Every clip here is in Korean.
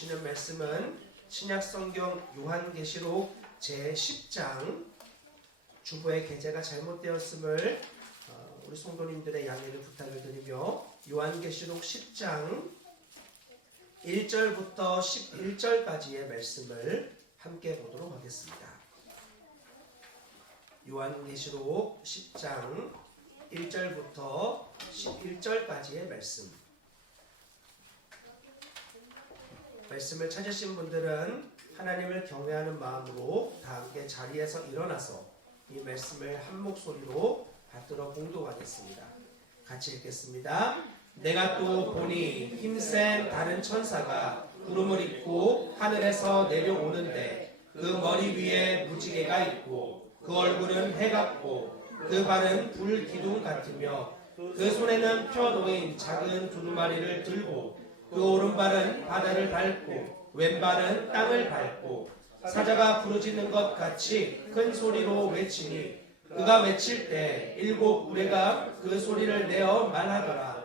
주시는 말씀은 신약성경 요한계시록 제10장, 주보의 게재가 잘못되었음을 우리 성도님들의 양해를 부탁을 드리며 요한계시록 10장 1절부터 11절까지의 말씀을 함께 보도록 하겠습니다. 요한계시록 10장 1절부터 11절까지의 말씀을 찾으신 분들은 하나님을 경외하는 마음으로 다 함께 자리에서 일어나서 이 말씀을 한 목소리로 받들어 봉독하겠습니다. 같이 읽겠습니다. 내가 또 보니 힘센 다른 천사가 구름을 입고 하늘에서 내려오는데 그 머리 위에 무지개가 있고 그 얼굴은 해 같고 그 발은 불 기둥 같으며 그 손에는 펴 놓인 작은 두루마리를 들고 그 오른발은 바다를 밟고 왼발은 땅을 밟고 사자가 부르짖는 것 같이 큰 소리로 외치니 그가 외칠 때 일곱 우레가 그 소리를 내어 말하더라.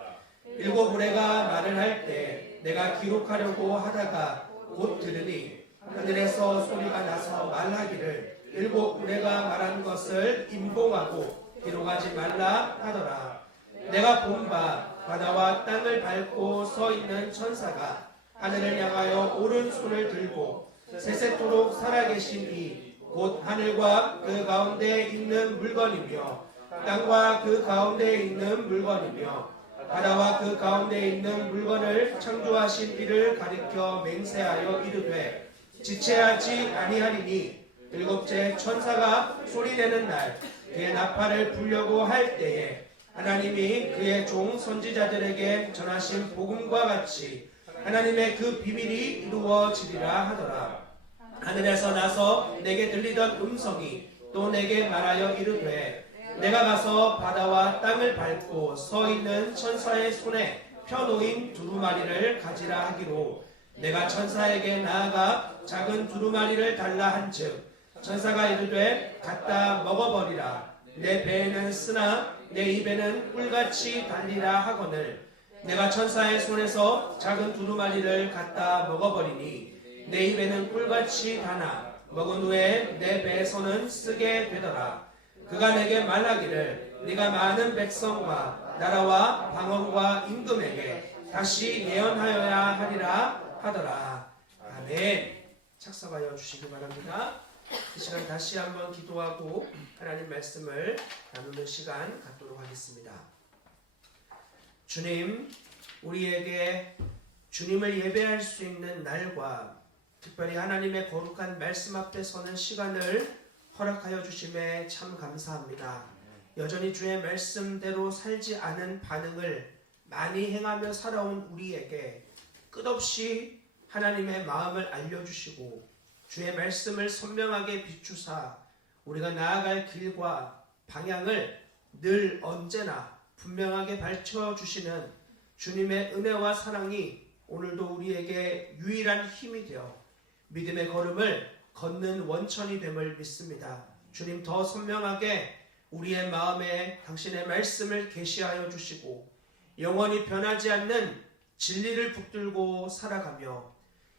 일곱 우레가 말을 할 때 내가 기록하려고 하다가 곧 들으니 하늘에서 소리가 나서 말하기를 일곱 우레가 말한 것을 임봉하고 기록하지 말라 하더라. 내가 본 바 바다와 땅을 밟고 서 있는 천사가 하늘을 향하여 오른손을 들고 세세토록 살아계신 이 곧 하늘과 그 가운데에 있는 물건이며 땅과 그 가운데에 있는 물건이며 바다와 그 가운데에 있는 물건을 창조하신 이를 가리켜 맹세하여 이르되 지체하지 아니하리니 일곱째 천사가 소리내는 날 그의 나팔을 불려고 할 때에 하나님이 그의 종 선지자들에게 전하신 복음과 같이 하나님의 그 비밀이 이루어지리라 하더라. 하늘에서 나서 내게 들리던 음성이 또 내게 말하여 이르되 내가 가서 바다와 땅을 밟고 서 있는 천사의 손에 펴놓인 두루마리를 가지라 하기로 내가 천사에게 나아가 작은 두루마리를 달라 한즉 천사가 이르되 갖다 먹어버리라. 내 배에는 쓰나 내 입에는 꿀같이 달리라 하거늘 내가 천사의 손에서 작은 두루마리를 갖다 먹어버리니 내 입에는 꿀같이 다나 먹은 후에 내 배에서는 쓰게 되더라. 그가 내게 말하기를 네가 많은 백성과 나라와 방언과 임금에게 다시 예언하여야 하리라 하더라. 아멘. 착석하여 주시기 바랍니다. 이 시간 다시 한번 기도하고 하나님 말씀을 나누는 시간 갖도록 하겠습니다. 주님, 우리에게 주님을 예배할 수 있는 날과 특별히 하나님의 거룩한 말씀 앞에 서는 시간을 허락하여 주심에 참 감사합니다. 여전히 주의 말씀대로 살지 않은 반응을 많이 행하며 살아온 우리에게 끝없이 하나님의 마음을 알려주시고 주의 말씀을 선명하게 비추사 우리가 나아갈 길과 방향을 늘 언제나 분명하게 밝혀주시는 주님의 은혜와 사랑이 오늘도 우리에게 유일한 힘이 되어 믿음의 걸음을 걷는 원천이 됨을 믿습니다. 주님, 더 선명하게 우리의 마음에 당신의 말씀을 계시하여 주시고 영원히 변하지 않는 진리를 붙들고 살아가며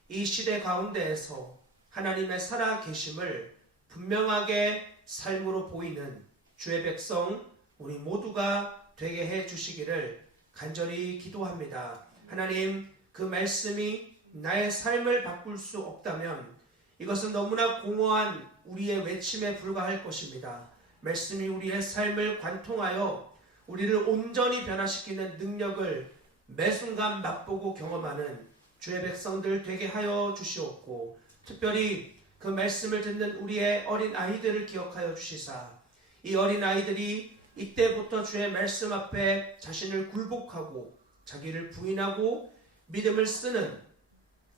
이 시대 가운데에서 하나님의 살아계심을 분명하게 삶으로 보이는 주의 백성 우리 모두가 되게 해 주시기를 간절히 기도합니다. 하나님, 그 말씀이 나의 삶을 바꿀 수 없다면 이것은 너무나 공허한 우리의 외침에 불과할 것입니다. 말씀이 우리의 삶을 관통하여 우리를 온전히 변화시키는 능력을 매 순간 맛보고 경험하는 주의 백성들 되게 하여 주시옵고 특별히 그 말씀을 듣는 우리의 어린 아이들을 기억하여 주시사 이 어린 아이들이 이때부터 주의 말씀 앞에 자신을 굴복하고 자기를 부인하고 믿음을 쓰는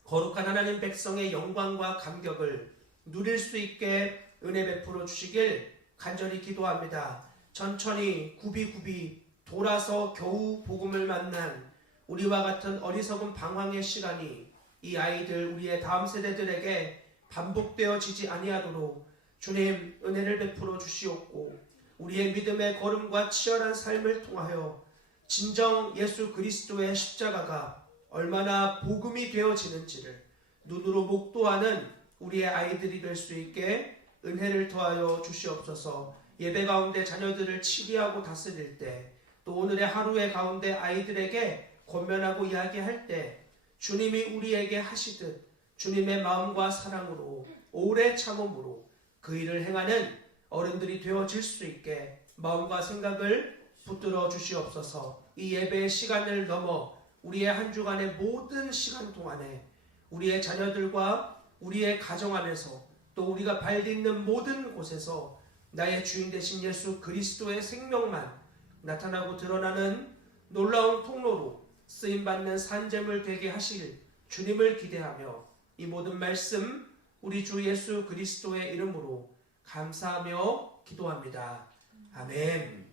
거룩한 하나님 백성의 영광과 감격을 누릴 수 있게 은혜 베풀어 주시길 간절히 기도합니다. 천천히 굽이굽이 돌아서 겨우 복음을 만난 우리와 같은 어리석은 방황의 시간이 이 아이들 우리의 다음 세대들에게 반복되어지지 아니하도록 주님 은혜를 베풀어 주시옵고 우리의 믿음의 걸음과 치열한 삶을 통하여 진정 예수 그리스도의 십자가가 얼마나 복음이 되어지는지를 눈으로 목도하는 우리의 아이들이 될 수 있게 은혜를 더하여 주시옵소서. 예배 가운데 자녀들을 치리하고 다스릴 때, 또 오늘의 하루의 가운데 아이들에게 권면하고 이야기할 때 주님이 우리에게 하시듯 주님의 마음과 사랑으로 오래 참음으로 그 일을 행하는 어른들이 되어질 수 있게 마음과 생각을 붙들어 주시옵소서. 이 예배의 시간을 넘어 우리의 한 주간의 모든 시간 동안에 우리의 자녀들과 우리의 가정 안에서 또 우리가 발 딛는 모든 곳에서 나의 주인 되신 예수 그리스도의 생명만 나타나고 드러나는 놀라운 통로로 쓰임받는 산재물 되게 하실 주님을 기대하며 이 모든 말씀 우리 주 예수 그리스도의 이름으로 감사하며 기도합니다. 아멘.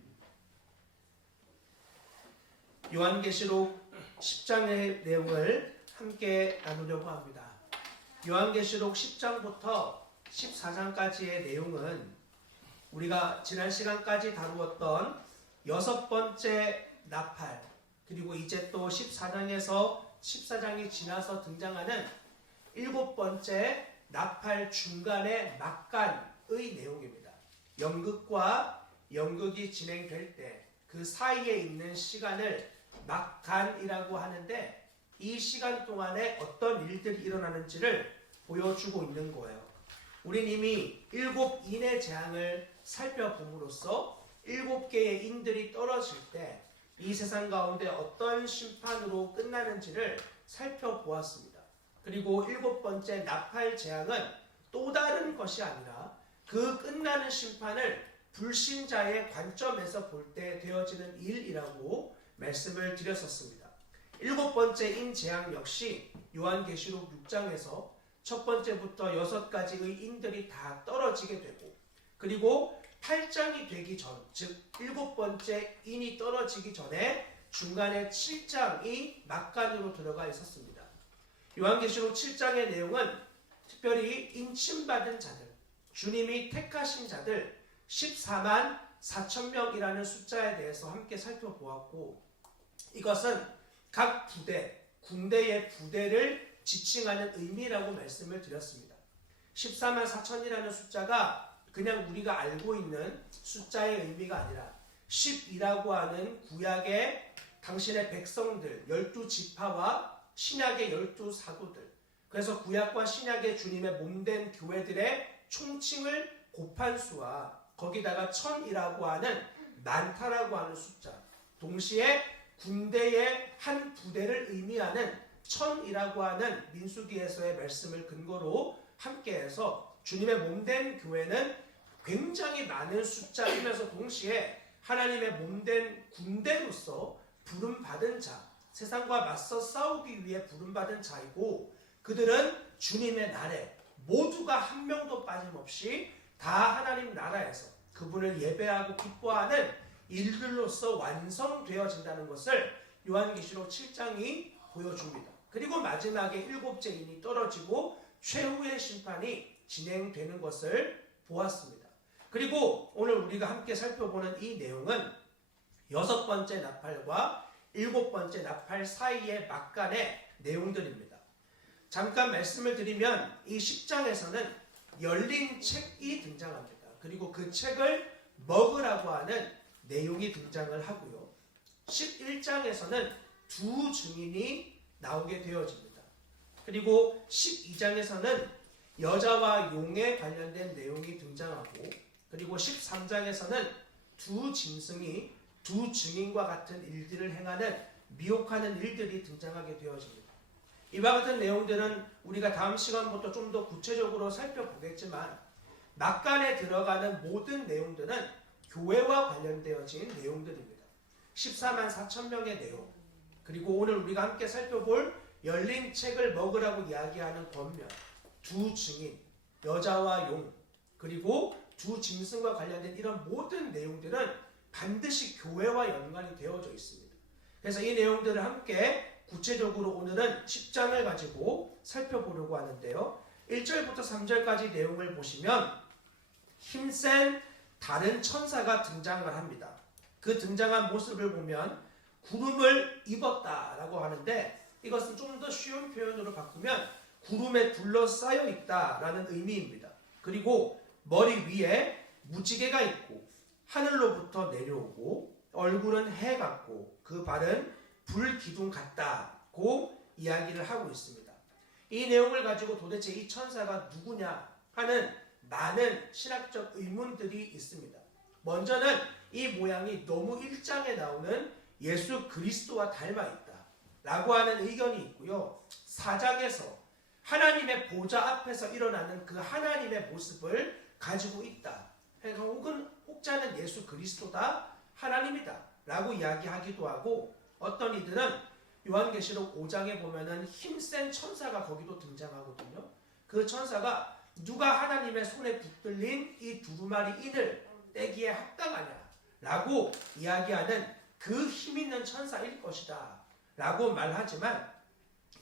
요한계시록 10장의 내용을 함께 나누려고 합니다. 요한계시록 10장부터 14장까지의 내용은 우리가 지난 시간까지 다루었던 6번째 나팔, 그리고 이제 또 14장에서 14장이 지나서 등장하는 7번째 나팔 중간의 막간의 내용입니다. 연극과 연극이 진행될 때 그 사이에 있는 시간을 막간이라고 하는데, 이 시간 동안에 어떤 일들이 일어나는지를 보여주고 있는 거예요. 우린 이미 7인의 재앙을 살펴봄으로써 7개의 인들이 떨어질 때 이 세상 가운데 어떤 심판으로 끝나는지를 살펴보았습니다. 그리고 7번째 나팔 재앙은 또 다른 것이 아니라 그 끝나는 심판을 불신자의 관점에서 볼 때 되어지는 일이라고 말씀을 드렸었습니다. 7번째 인 재앙 역시 요한계시록 6장에서 첫 번째부터 6가지의 인들이 다 떨어지게 되고, 그리고 8장이 되기 전, 즉 7번째 인이 떨어지기 전에 중간에 7장이 막간으로 들어가 있었습니다. 요한계시록 7장의 내용은 특별히 인침받은 자들, 주님이 택하신 자들 14만 4천 명이라는 숫자에 대해서 함께 살펴보았고, 이것은 각 부대, 군대의 부대를 지칭하는 의미라고 말씀을 드렸습니다. 14만 4천이라는 숫자가 그냥 우리가 알고 있는 숫자의 의미가 아니라 10이라고 하는 구약의 당신의 백성들 12지파와 신약의 12사도들, 그래서 구약과 신약의 주님의 몸된 교회들의 총칭을 곱한 수와 거기다가 1000이라고 하는 많다라고 하는 숫자, 동시에 군대의 한 부대를 의미하는 1000이라고 하는 민수기에서의 말씀을 근거로 함께해서 주님의 몸된 교회는 굉장히 많은 숫자이면서 동시에 하나님의 몸된 군대로서 부름받은 자, 세상과 맞서 싸우기 위해 부름받은 자이고, 그들은 주님의 날에 모두가 한 명도 빠짐없이 다 하나님 나라에서 그분을 예배하고 기뻐하는 일들로서 완성되어진다는 것을 요한계시록 7장이 보여줍니다. 그리고 마지막에 7째 인이 떨어지고 최후의 심판이 진행되는 것을 보았습니다. 그리고 오늘 우리가 함께 살펴보는 이 내용은 6번째 나팔과 7번째 나팔 사이의 막간의 내용들입니다. 잠깐 말씀을 드리면 이 10장에서는 열린 책이 등장합니다. 그리고 그 책을 먹으라고 하는 내용이 등장을 하고요. 11장에서는 두 증인이 나오게 되어집니다. 그리고 12장에서는 여자와 용에 관련된 내용이 등장하고, 그리고 13장에서는 두 짐승이 두 증인과 같은 일들을 행하는 미혹하는 일들이 등장하게 되어집니다. 이와 같은 내용들은 우리가 다음 시간부터 좀 더 구체적으로 살펴보겠지만, 막간에 들어가는 모든 내용들은 교회와 관련되어진 내용들입니다. 14만 4천 명의 내용, 그리고 오늘 우리가 함께 살펴볼 열린 책을 먹으라고 이야기하는 권면, 두 증인, 여자와 용, 그리고 두 짐승과 관련된 이런 모든 내용들은 반드시 교회와 연관이 되어져 있습니다. 그래서 이 내용들을 함께 구체적으로 오늘은 10장을 가지고 살펴보려고 하는데요. 1절부터 3절까지 내용을 보시면 힘센 다른 천사가 등장을 합니다. 그 등장한 모습을 보면 구름을 입었다라고 하는데, 이것은 좀 더 쉬운 표현으로 바꾸면 구름에 둘러싸여 있다라는 의미입니다. 그리고 머리 위에 무지개가 있고 하늘로부터 내려오고 얼굴은 해 같고 그 발은 불 기둥 같다고 이야기를 하고 있습니다. 이 내용을 가지고 도대체 이 천사가 누구냐 하는 많은 신학적 의문들이 있습니다. 먼저는 이 모양이 너무 1장에 나오는 예수 그리스도와 닮아 있다 라고 하는 의견이 있고요. 4장에서 하나님의 보좌 앞에서 일어나는 그 하나님의 모습을 가지고 있다. 혹은 혹자는 예수 그리스도다, 하나님이다 라고 이야기하기도 하고, 어떤 이들은 요한계시록 5장에 보면은 힘센 천사가 거기도 등장하거든요. 그 천사가 누가 하나님의 손에 붙들린 이 두루마리 인을 떼기에 합당하냐 라고 이야기하는 그 힘있는 천사일 것이다 라고 말하지만,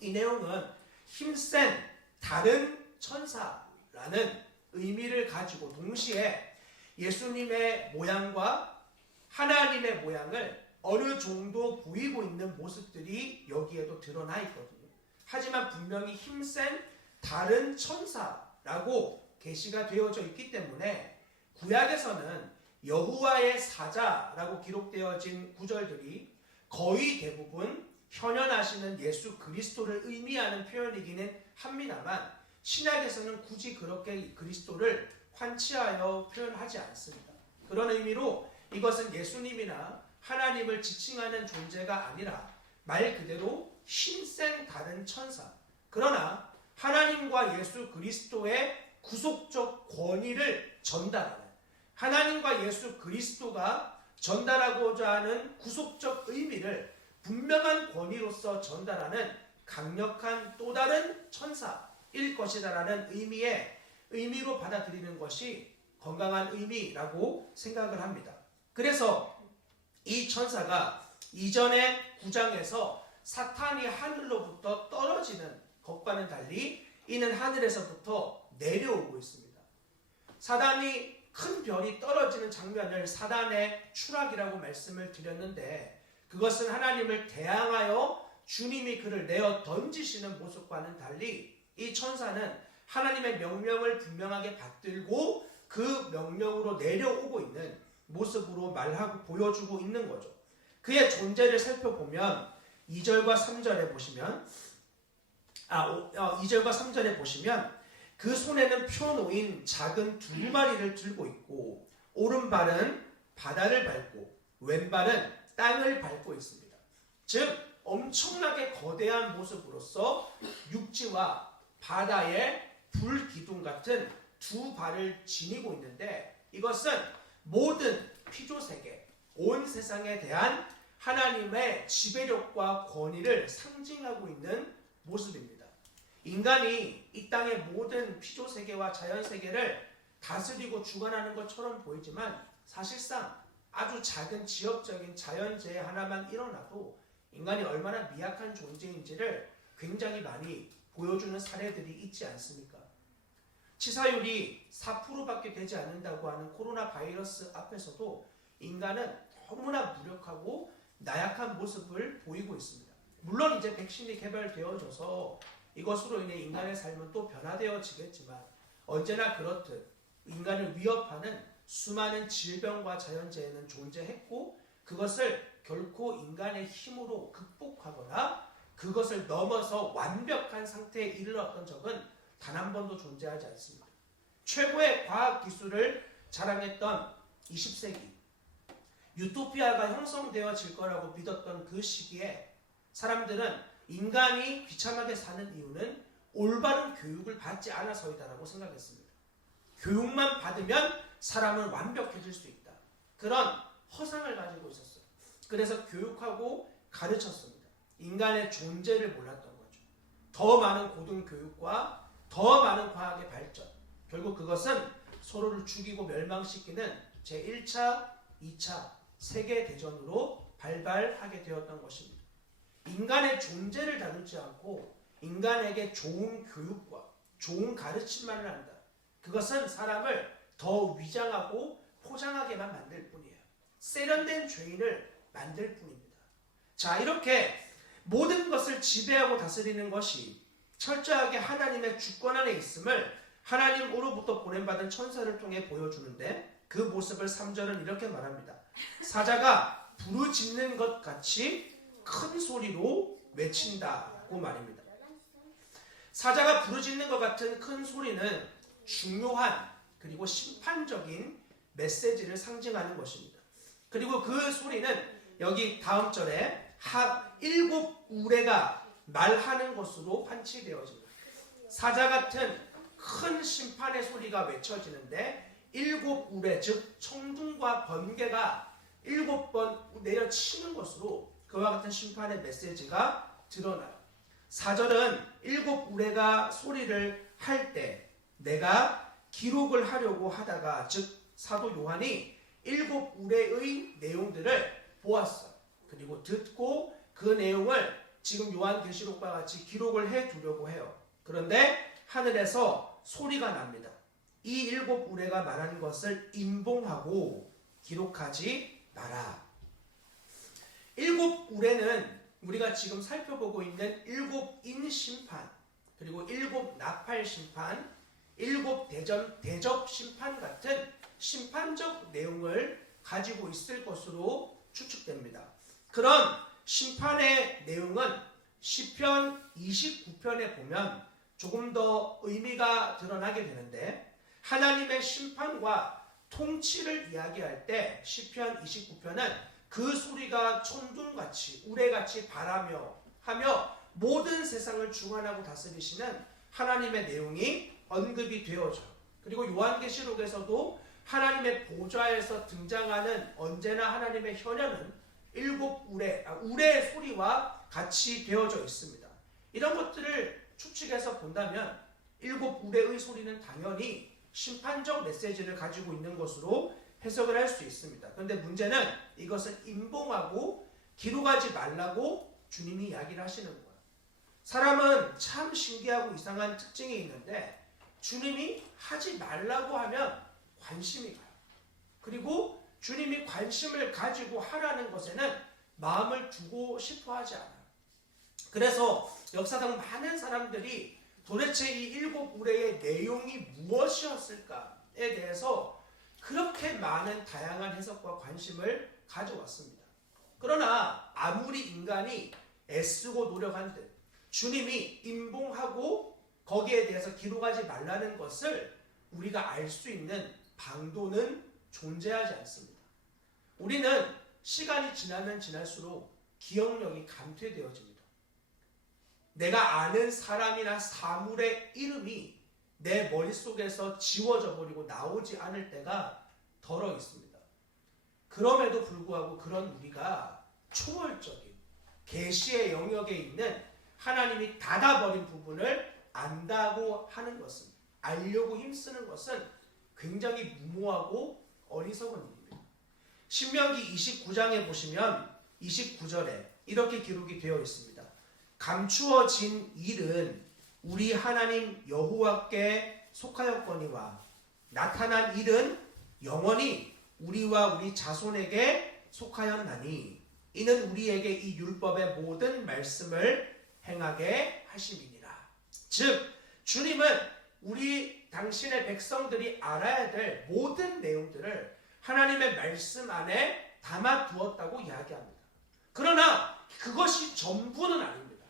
이 내용은 힘센 다른 천사라는 의미를 가지고 동시에 예수님의 모양과 하나님의 모양을 어느 정도 보이고 있는 모습들이 여기에도 드러나 있거든요. 하지만 분명히 힘센 다른 천사라고 계시가 되어져 있기 때문에 구약에서는 여호와의 사자라고 기록되어진 구절들이 거의 대부분 현현하시는 예수 그리스도를 의미하는 표현이기는 합니다만, 신약에서는 굳이 그렇게 그리스도를 환치하여 표현하지 않습니다. 그런 의미로 이것은 예수님이나 하나님을 지칭하는 존재가 아니라 말 그대로 힘센 다른 천사, 그러나 하나님과 예수 그리스도의 구속적 권위를 전달하는, 하나님과 예수 그리스도가 전달하고자 하는 구속적 의미를 분명한 권위로서 전달하는 강력한 또 다른 천사일 것이다라는 의미로 받아들이는 것이 건강한 의미라고 생각을 합니다. 그래서 이 천사가 이전의 9장에서 사탄이 하늘로부터 떨어지는 것과는 달리 이는 하늘에서부터 내려오고 있습니다. 사단이 큰 별이 떨어지는 장면을 사단의 추락이라고 말씀을 드렸는데, 그것은 하나님을 대항하여 주님이 그를 내어 던지시는 모습과는 달리 이 천사는 하나님의 명령을 분명하게 받들고 그 명령으로 내려오고 있는 모습으로 말하고 보여주고 있는 거죠. 그의 존재를 살펴보면 2절과 3절에 보시면 2절과 3절에 보시면 그 손에는 펴놓인 작은 두루마리를 들고 있고 오른발은 바다를 밟고 왼발은 땅을 밟고 있습니다. 즉 엄청나게 거대한 모습으로서 육지와 바다의 불기둥 같은 두 발을 지니고 있는데, 이것은 모든 피조세계, 온 세상에 대한 하나님의 지배력과 권위를 상징하고 있는 모습입니다. 인간이 이 땅의 모든 피조세계와 자연세계를 다스리고 주관하는 것처럼 보이지만, 사실상 아주 작은 지역적인 자연재해 하나만 일어나도 인간이 얼마나 미약한 존재인지를 굉장히 많이 보여주는 사례들이 있지 않습니까? 치사율이 4%밖에 되지 않는다고 하는 코로나 바이러스 앞에서도 인간은 너무나 무력하고 나약한 모습을 보이고 있습니다. 물론 이제 백신이 개발되어져서 이것으로 인해 인간의 삶은 또 변화되어지겠지만, 언제나 그렇듯 인간을 위협하는 수많은 질병과 자연재해는 존재했고, 그것을 결코 인간의 힘으로 극복하거나 그것을 넘어서 완벽한 상태에 이르렀던 적은 단 한 번도 존재하지 않습니다. 최고의 과학기술을 자랑했던 20세기, 유토피아가 형성되어질 거라고 믿었던 그 시기에 사람들은 인간이 비참하게 사는 이유는 올바른 교육을 받지 않아서이다라고 생각했습니다. 교육만 받으면 사람은 완벽해질 수 있다. 그런 허상을 가지고 있었어요. 그래서 교육하고 가르쳤습니다. 인간의 존재를 몰랐던 거죠. 더 많은 고등교육과 더 많은 과학의 발전, 결국 그것은 서로를 죽이고 멸망시키는 제1차, 2차 세계대전으로 발발하게 되었던 것입니다. 인간의 존재를 다루지 않고 인간에게 좋은 교육과 좋은 가르침만을 한다. 그것은 사람을 더 위장하고 포장하게만 만들 뿐이에요. 세련된 죄인을 만들 뿐입니다. 자, 이렇게 모든 것을 지배하고 다스리는 것이 철저하게 하나님의 주권 안에 있음을 하나님으로부터 보냄받은 천사를 통해 보여주는데 그 모습을 3절은 이렇게 말합니다. 사자가 부르짖는 것 같이 큰 소리로 외친다고 말입니다. 사자가 부르짖는 것 같은 큰 소리는 중요한 그리고 심판적인 메시지를 상징하는 것입니다. 그리고 그 소리는 여기 다음 절에 7우레가 말하는 것으로 환치되어집니다. 사자 같은 큰 심판의 소리가 외쳐지는데 7우레 즉 청둥과 번개가 7번 내려치는 것으로 그와 같은 심판의 메시지가 드러나요. 4절은 7우레가 소리를 할 때 내가 기록을 하려고 하다가 즉 사도 요한이 7우레의 내용들을 보았어요. 그리고 듣고 그 내용을 지금 요한계시록과 같이 기록을 해두려고 해요. 그런데 하늘에서 소리가 납니다. 이 7우레가 말하는 것을 임봉하고 기록하지 마라. 7우레는 우리가 지금 살펴보고 있는 7인 심판, 그리고 7 나팔 심판, 7 대접 심판 같은 심판적 내용을 가지고 있을 것으로 추측됩니다. 그런 심판의 내용은 시편 29편에 보면 조금 더 의미가 드러나게 되는데 하나님의 심판과 통치를 이야기할 때 시편 29편은 그 소리가 천둥같이 우레같이 바라며 하며 모든 세상을 주관하고 다스리시는 하나님의 내용이 언급이 되어져요. 그리고 요한계시록에서도 하나님의 보좌에서 등장하는 언제나 하나님의 현현은 7우레의 소리와 같이 되어져 있습니다. 이런 것들을 추측해서 본다면 7우레의 소리는 당연히 심판적 메시지를 가지고 있는 것으로 해석을 할 수 있습니다. 그런데 문제는 이것을 임봉하고 기록하지 말라고 주님이 이야기를 하시는 거예요. 사람은 참 신기하고 이상한 특징이 있는데 주님이 하지 말라고 하면 관심이 가요. 그리고 주님이 관심을 가지고 하라는 것에는 마음을 두고 싶어 하지 않아요. 그래서 역사상 많은 사람들이 도대체 이 7우레의 내용이 무엇이었을까에 대해서 그렇게 많은 다양한 해석과 관심을 가져왔습니다. 그러나 아무리 인간이 애쓰고 노력한들 주님이 임봉하고 거기에 대해서 기록하지 말라는 것을 우리가 알 수 있는 방도는 존재하지 않습니다. 우리는 시간이 지나면 지날수록 기억력이 감퇴되어집니다. 내가 아는 사람이나 사물의 이름이 내 머릿속에서 지워져 버리고 나오지 않을 때가 덜어 있습니다. 그럼에도 불구하고 그런 우리가 초월적인 계시의 영역에 있는 하나님이 닫아버린 부분을 안다고 하는 것은, 알려고 힘쓰는 것은 굉장히 무모하고 어리석은 일입니다. 신명기 29장에 보시면 29절에 이렇게 기록이 되어 있습니다. 감추어진 일은 우리 하나님 여호와께 속하였거니와 나타난 일은 영원히 우리와 우리 자손에게 속하였나니 이는 우리에게 이 율법의 모든 말씀을 행하게 하심이니라. 즉 주님은 우리 당신의 백성들이 알아야 될 모든 내용들을 하나님의 말씀 안에 담아두었다고 이야기합니다. 그러나 그것이 전부는 아닙니다.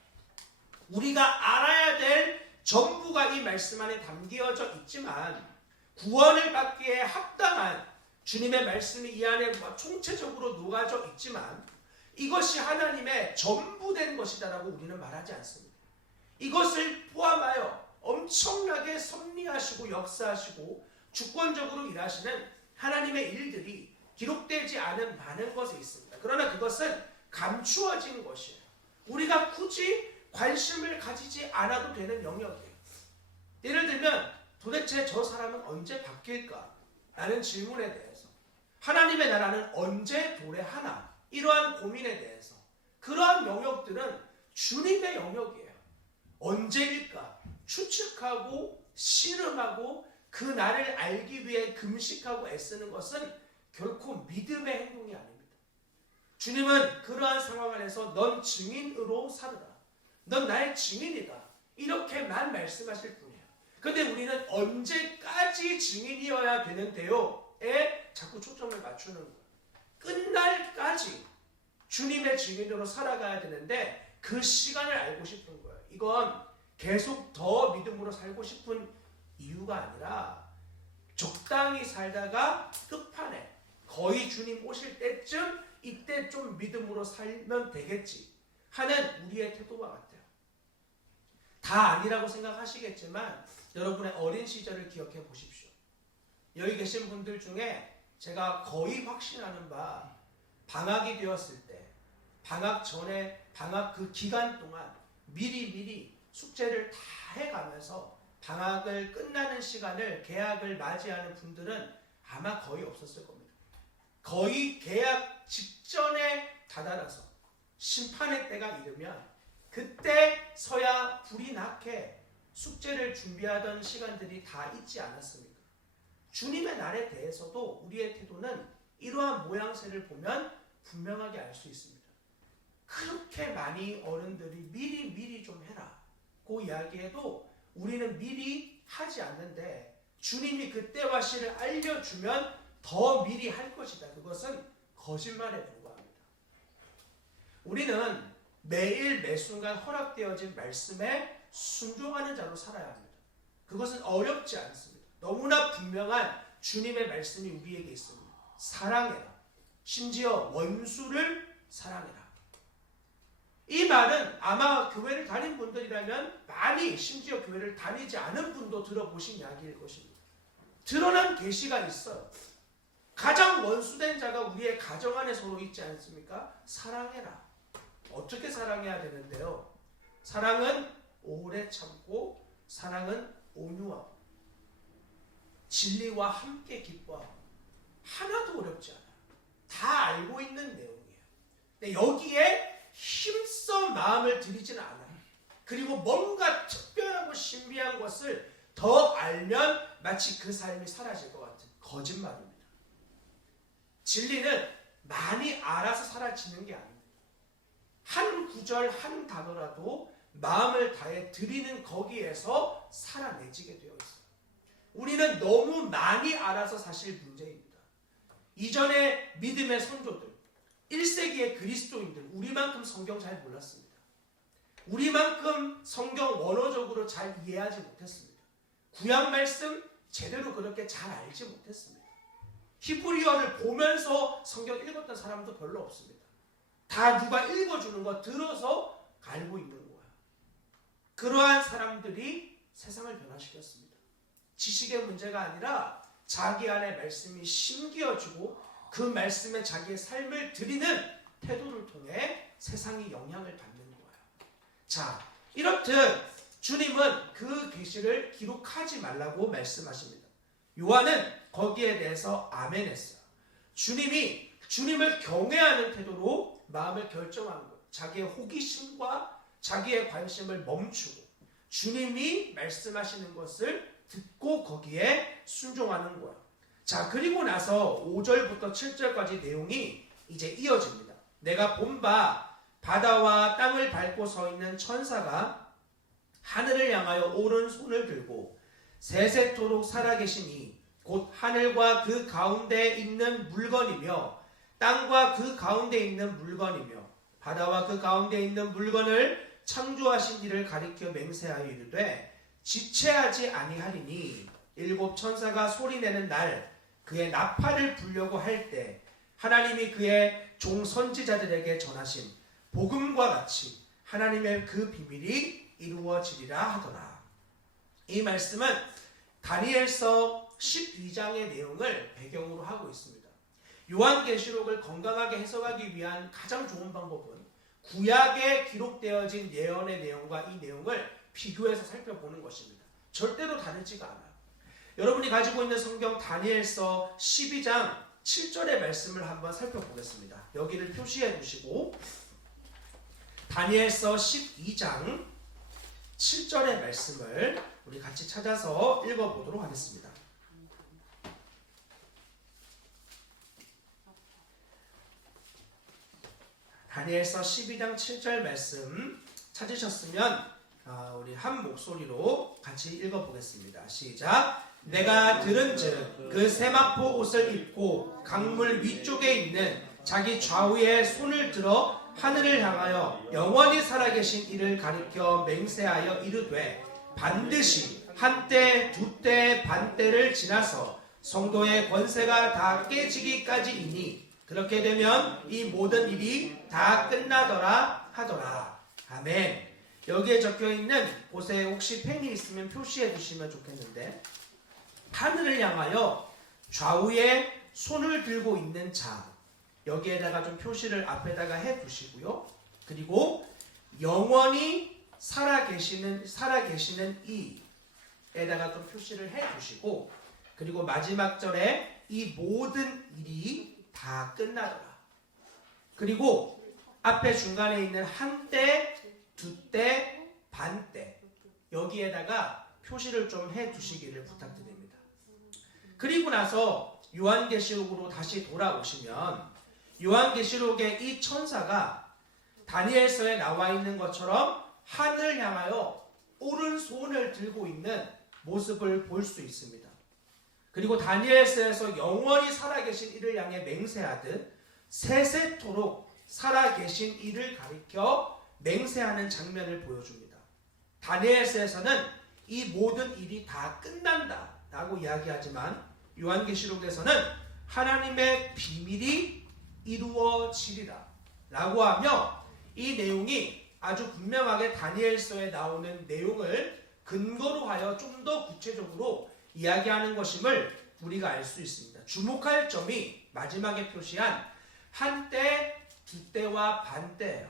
우리가 알아야 될 전부가 이 말씀 안에 담겨져 있지만 구원을 받기에 합당한 주님의 말씀이 이 안에 총체적으로 녹아져 있지만 이것이 하나님의 전부된 것이다라고 우리는 말하지 않습니다. 이것을 포함하여 엄청나게 섭리하시고 역사하시고 주권적으로 일하시는 하나님의 일들이 기록되지 않은 많은 것이 있습니다. 그러나 그것은 감추어진 것이에요. 우리가 굳이 관심을 가지지 않아도 되는 영역이에요. 예를 들면 도대체 저 사람은 언제 바뀔까? 라는 질문에 대해서 하나님의 나라는 언제 도래하나? 이러한 고민에 대해서 그러한 영역들은 주님의 영역이에요. 언제일까? 추측하고 씨름하고 그 날을 알기 위해 금식하고 애쓰는 것은 결코 믿음의 행동이 아닙니다. 주님은 그러한 상황 안에서 넌 증인으로 살으라. 넌 나의 증인이다. 이렇게만 말씀하실 분이에요. 근데 우리는 언제까지 증인이어야 되는데요? 에 자꾸 초점을 맞추는 거예요. 끝날까지 주님의 증인으로 살아가야 되는데 그 시간을 알고 싶은 거예요. 이건 계속 더 믿음으로 살고 싶은 이유가 아니라 적당히 살다가 끝판에 거의 주님 오실 때쯤 이때 좀 믿음으로 살면 되겠지 하는 우리의 태도와 같아요. 다 아니라고 생각하시겠지만 여러분의 어린 시절을 기억해 보십시오. 여기 계신 분들 중에 제가 거의 확신하는 바 방학이 되었을 때 방학 전에 방학 그 기간 동안 미리 숙제를 다 해가면서 방학을 끝나는 시간을 개학을 맞이하는 분들은 아마 거의 없었을 겁니다. 거의 개학 직전에 다다라서 심판의 때가 이르면 그때서야 불이 나게 숙제를 준비하던 시간들이 다 있지 않았습니까? 주님의 날에 대해서도 우리의 태도는 이러한 모양새를 보면 분명하게 알 수 있습니다. 그렇게 많이 어른들이 미리 좀 해라 그 이야기해도 우리는 미리 하지 않는데 주님이 그때와 시를 알려주면 더 미리 할 것이다. 그것은 거짓말에 불과합니다. 우리는 매일 매순간 허락되어진 말씀에 순종하는 자로 살아야 합니다. 그것은 어렵지 않습니다. 너무나 분명한 주님의 말씀이 우리에게 있습니다. 사랑해라. 심지어 원수를 사랑해라. 이 말은 아마 교회를 다닌 분들이라면 많이 심지어 교회를 다니지 않은 분도 들어보신 이야기일 것입니다. 드러난 계시가 있어요. 가장 원수된 자가 우리의 가정 안에 서로 있지 않습니까? 사랑해라. 어떻게 사랑해야 되는데요? 사랑은 오래 참고 사랑은 온유하고 진리와 함께 기뻐하고 하나도 어렵지 않아요. 다 알고 있는 내용이에요. 근데 여기에 힘써 마음을 들이지는 않아요. 그리고 뭔가 특별하고 신비한 것을 더 알면 마치 그 삶이 사라질 것 같은 거짓말입니다. 진리는 많이 알아서 사라지는 게 아닙니다. 한 구절 한 단어라도 마음을 다해 드리는 거기에서 살아내지게 되어 있어요. 우리는 너무 많이 알아서 사실 문제입니다. 이전에 믿음의 선조들 1세기의 그리스도인들 우리만큼 성경 잘 몰랐습니다. 우리만큼 성경 원어적으로 잘 이해하지 못했습니다. 구약 말씀 제대로 그렇게 잘 알지 못했습니다. 히브리어를 보면서 성경 읽었던 사람도 별로 없습니다. 다 누가 읽어주는 거 들어서 알고 있는 거예요. 그러한 사람들이 세상을 변화시켰습니다. 지식의 문제가 아니라 자기 안에 말씀이 심기어지고 그 말씀에 자기의 삶을 드리는 태도를 통해 세상이 영향을 받는 거예요. 자, 이렇듯 주님은 그 계시를 기록하지 말라고 말씀하십니다. 요한은 거기에 대해서 아멘 했어요. 주님이 주님을 경외하는 태도로 마음을 결정한 거예요. 자기의 호기심과 자기의 관심을 멈추고 주님이 말씀하시는 것을 듣고 거기에 순종하는 거예요. 자, 그리고 나서 5절부터 7절까지 내용이 이제 이어집니다. 내가 본 바 바다와 땅을 밟고 서 있는 천사가 하늘을 향하여 오른손을 들고 세세토록 살아계시니 곧 하늘과 그 가운데 있는 물건이며 땅과 그 가운데 있는 물건이며 바다와 그 가운데 있는 물건을 창조하신 이를 가리켜 맹세하여 이르되 지체하지 아니하리니 일곱 천사가 소리내는 날 그의 나팔을 불려고 할 때 하나님이 그의 종 선지자들에게 전하신 복음과 같이 하나님의 그 비밀이 이루어지리라 하더라. 이 말씀은 다니엘서 12장의 내용을 배경으로 하고 있습니다. 요한계시록을 건강하게 해석하기 위한 가장 좋은 방법은 구약에 기록되어진 예언의 내용과 이 내용을 비교해서 살펴보는 것입니다. 절대로 다르지가 않아요. 여러분이 가지고 있는 성경 다니엘서 12장 7절의 말씀을 한번 살펴보겠습니다. 여기를 표시해 두시고 다니엘서 12장 7절의 말씀을 우리 같이 찾아서 읽어보도록 하겠습니다. 다니엘서 12장 7절 말씀 찾으셨으면 우리 한 목소리로 같이 읽어보겠습니다. 시작. 내가 들은즉 그 세마포 옷을 입고 강물 위쪽에 있는 자기 좌우에 손을 들어 하늘을 향하여 영원히 살아계신 이를 가리켜 맹세하여 이르되 반드시 한때 두때 반때를 지나서 성도의 권세가 다 깨지기까지이니 그렇게 되면 이 모든 일이 다 끝나더라 하더라. 아멘. 여기에 적혀있는 곳에 혹시 펜이 있으면 표시해 주시면 좋겠는데, 하늘을 향하여 좌우에 손을 들고 있는 자, 여기에다가 좀 표시를 앞에다가 해 두시고요. 그리고 영원히 살아계시는 이에다가 좀 표시를 해 두시고, 그리고 마지막 절에 이 모든 일이 다 끝나더라. 그리고 앞에 중간에 있는 한때, 두때, 반때, 여기에다가 표시를 좀 해 두시기를 부탁드립니다. 그리고 나서 요한계시록으로 다시 돌아오시면 요한계시록의 이 천사가 다니엘서에 나와 있는 것처럼 하늘을 향하여 오른손을 들고 있는 모습을 볼 수 있습니다. 그리고 다니엘서에서 영원히 살아계신 이를 향해 맹세하듯 세세토록 살아계신 이를 가리켜 맹세하는 장면을 보여줍니다. 다니엘서에서는 이 모든 일이 다 끝난다 라고 이야기하지만 요한계시록에서는 하나님의 비밀이 이루어지리라 라고 하며 이 내용이 아주 분명하게 다니엘서에 나오는 내용을 근거로 하여 좀 더 구체적으로 이야기하는 것임을 우리가 알 수 있습니다. 주목할 점이 마지막에 표시한 한때, 두때와 반때예요.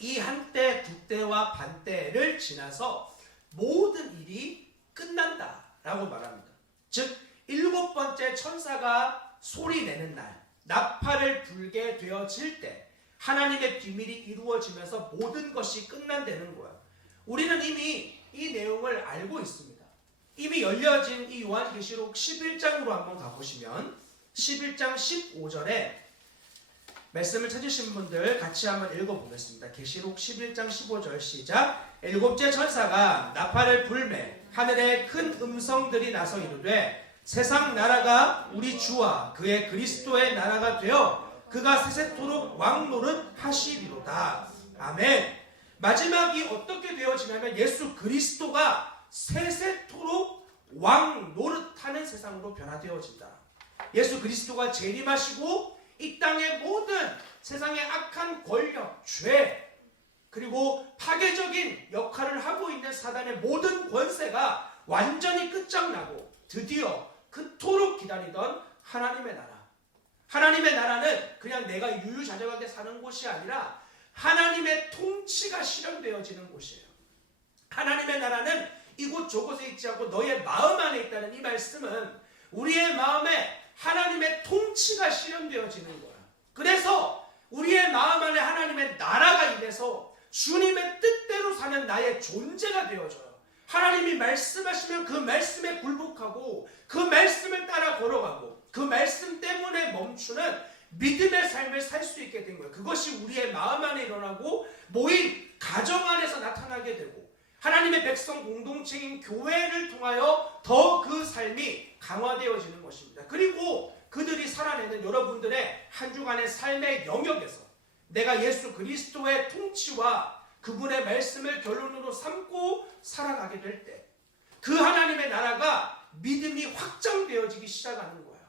이 한때, 두때와 반때를 지나서 모든 일이 끝난다라고 말합니다. 즉 7번째 천사가 소리내는 날, 나팔을 불게 되어질 때 하나님의 비밀이 이루어지면서 모든 것이 끝난다는 거예요. 우리는 이미 이 내용을 알고 있습니다. 이미 열려진 이 요한계시록 11장으로 한번 가보시면 11장 15절에 말씀을 찾으신 분들 같이 한번 읽어보겠습니다. 계시록 11장 15절 시작. 7째 천사가 나팔을 불매 하늘에 큰 음성들이 나서 이르되 세상 나라가 우리 주와 그의 그리스도의 나라가 되어 그가 세세토록 왕노릇 하시리로다. 아멘. 마지막이 어떻게 되어지냐면 예수 그리스도가 세세토록 왕노릇하는 세상으로 변화되어진다. 예수 그리스도가 재림하시고 이 땅의 모든 세상의 악한 권력, 죄, 그리고 파괴적인 역할을 하고 있는 사단의 모든 권세가 완전히 끝장나고 드디어 그토록 기다리던 하나님의 나라. 하나님의 나라는 그냥 내가 유유자적하게 사는 곳이 아니라 하나님의 통치가 실현되어지는 곳이에요. 하나님의 나라는 이곳 저곳에 있지 않고 너의 마음 안에 있다는 이 말씀은 우리의 마음에 하나님의 통치가 실현되어지는 거야. 그래서 우리의 마음 안에 하나님의 나라가 임해서 주님의 뜻대로 사는 나의 존재가 되어져요. 하나님이 말씀하시면 그 말씀에 굴복하고 그 말씀을 따라 걸어가고 그 말씀 때문에 멈추는 믿음의 삶을 살 수 있게 된 거예요. 그것이 우리의 마음 안에 일어나고 모인 가정 안에서 나타나게 되고 하나님의 백성 공동체인 교회를 통하여 더 그 삶이 강화되어지는 것입니다. 그리고 그들이 살아내는 여러분들의 한 주간의 삶의 영역에서 내가 예수 그리스도의 통치와 그분의 말씀을 결론으로 삼고 살아가게 될 때 그 하나님의 나라가 믿음이 확장되어지기 시작하는 거예요.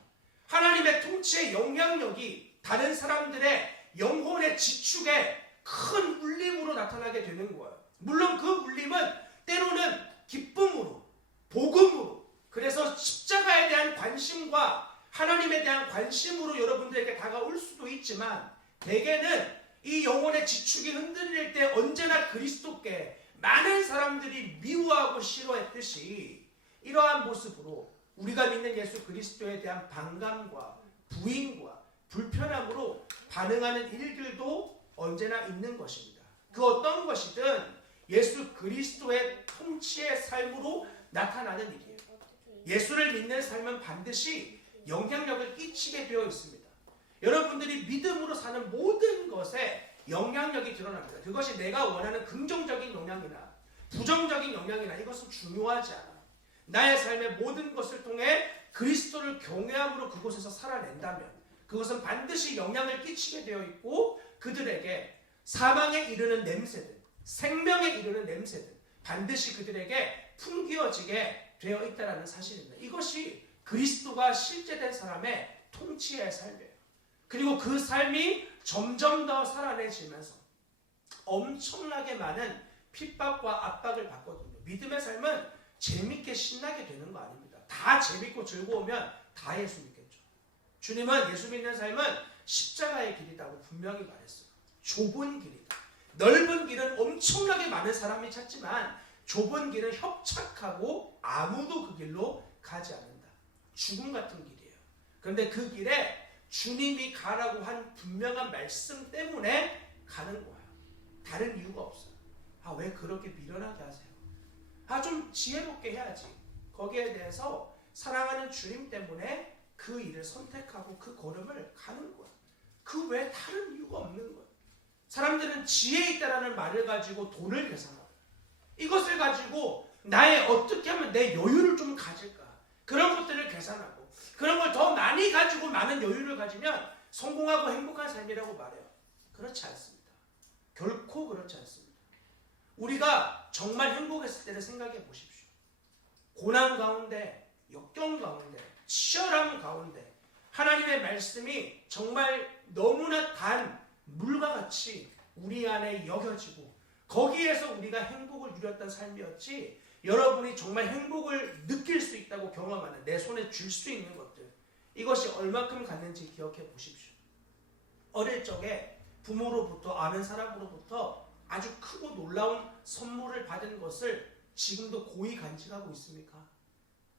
하나님의 통치의 영향력이 다른 사람들의 영혼의 지축에 큰 울림으로 나타나게 되는 거예요. 물론 그 울림은 때로는 기쁨으로, 복음으로, 그래서 십자가에 대한 관심과 하나님에 대한 관심으로 여러분들에게 다가올 수도 있지만 대개는 이 영혼의 지축이 흔들릴 때 언제나 그리스도께 많은 사람들이 미워하고 싫어했듯이 이러한 모습으로 우리가 믿는 예수 그리스도에 대한 반감과 부인과 불편함으로 반응하는 일들도 언제나 있는 것입니다. 그 어떤 것이든 예수 그리스도의 통치의 삶으로 나타나는 일이에요. 예수를 믿는 삶은 반드시 영향력을 끼치게 되어 있습니다. 여러분들이 믿음으로 사는 모든 것에 영향력이 드러납니다. 그것이 내가 원하는 긍정적인 영향이나 부정적인 영향이나 이것은 중요하지 않아. 나의 삶의 모든 것을 통해 그리스도를 경외함으로 그곳에서 살아낸다면 그것은 반드시 영향을 끼치게 되어 있고 그들에게 사망에 이르는 냄새든 생명에 이르는 냄새든 반드시 그들에게 풍기어지게 되어 있다는 사실입니다. 이것이 그리스도가 실제된 사람의 통치의 삶이에요. 그리고 그 삶이 점점 더 살아내지면서 엄청나게 많은 핍박과 압박을 받거든요. 믿음의 삶은 재밌게 신나게 되는 거 아닙니다. 다 재밌고 즐거우면 다 예수 믿겠죠. 주님은 예수 믿는 삶은 십자가의 길이라고 분명히 말했어요. 좁은 길이다. 넓은 길은 엄청나게 많은 사람이 찾지만 좁은 길은 협착하고 아무도 그 길로 가지 않는다. 죽음 같은 길이에요. 그런데 그 길에 주님이 가라고 한 분명한 말씀 때문에 가는 거예요. 다른 이유가 없어요. 왜 그렇게 미련하게 하세요? 좀 지혜롭게 해야지. 거기에 대해서 사랑하는 주님 때문에 그 일을 선택하고 그 걸음을 가는 거예요. 그 외에 다른 이유가 없는 거예요. 사람들은 지혜 있다라는 말을 가지고 돈을 계산하고 이것을 가지고 나의 어떻게 하면 내 여유를 좀 가질까 그런 것들을 계산하고 그런 걸 더 많이 가지고 많은 여유를 가지면 성공하고 행복한 삶이라고 말해요. 그렇지 않습니다. 결코 그렇지 않습니다. 우리가 정말 행복했을 때를 생각해 보십시오. 고난 가운데, 역경 가운데, 치열함 가운데 하나님의 말씀이 정말 너무나 단 물과 같이 우리 안에 여겨지고 거기에서 우리가 행복을 누렸던 삶이었지 여러분이 정말 행복을 느낄 수 있다고 경험하는 내 손에 줄 수 있는 것들 이것이 얼마큼 갔는지 기억해 보십시오. 어릴 적에 부모로부터 아는 사람으로부터 아주 크고 놀라운 선물을 받은 것을 지금도 고이 간직하고 있습니까?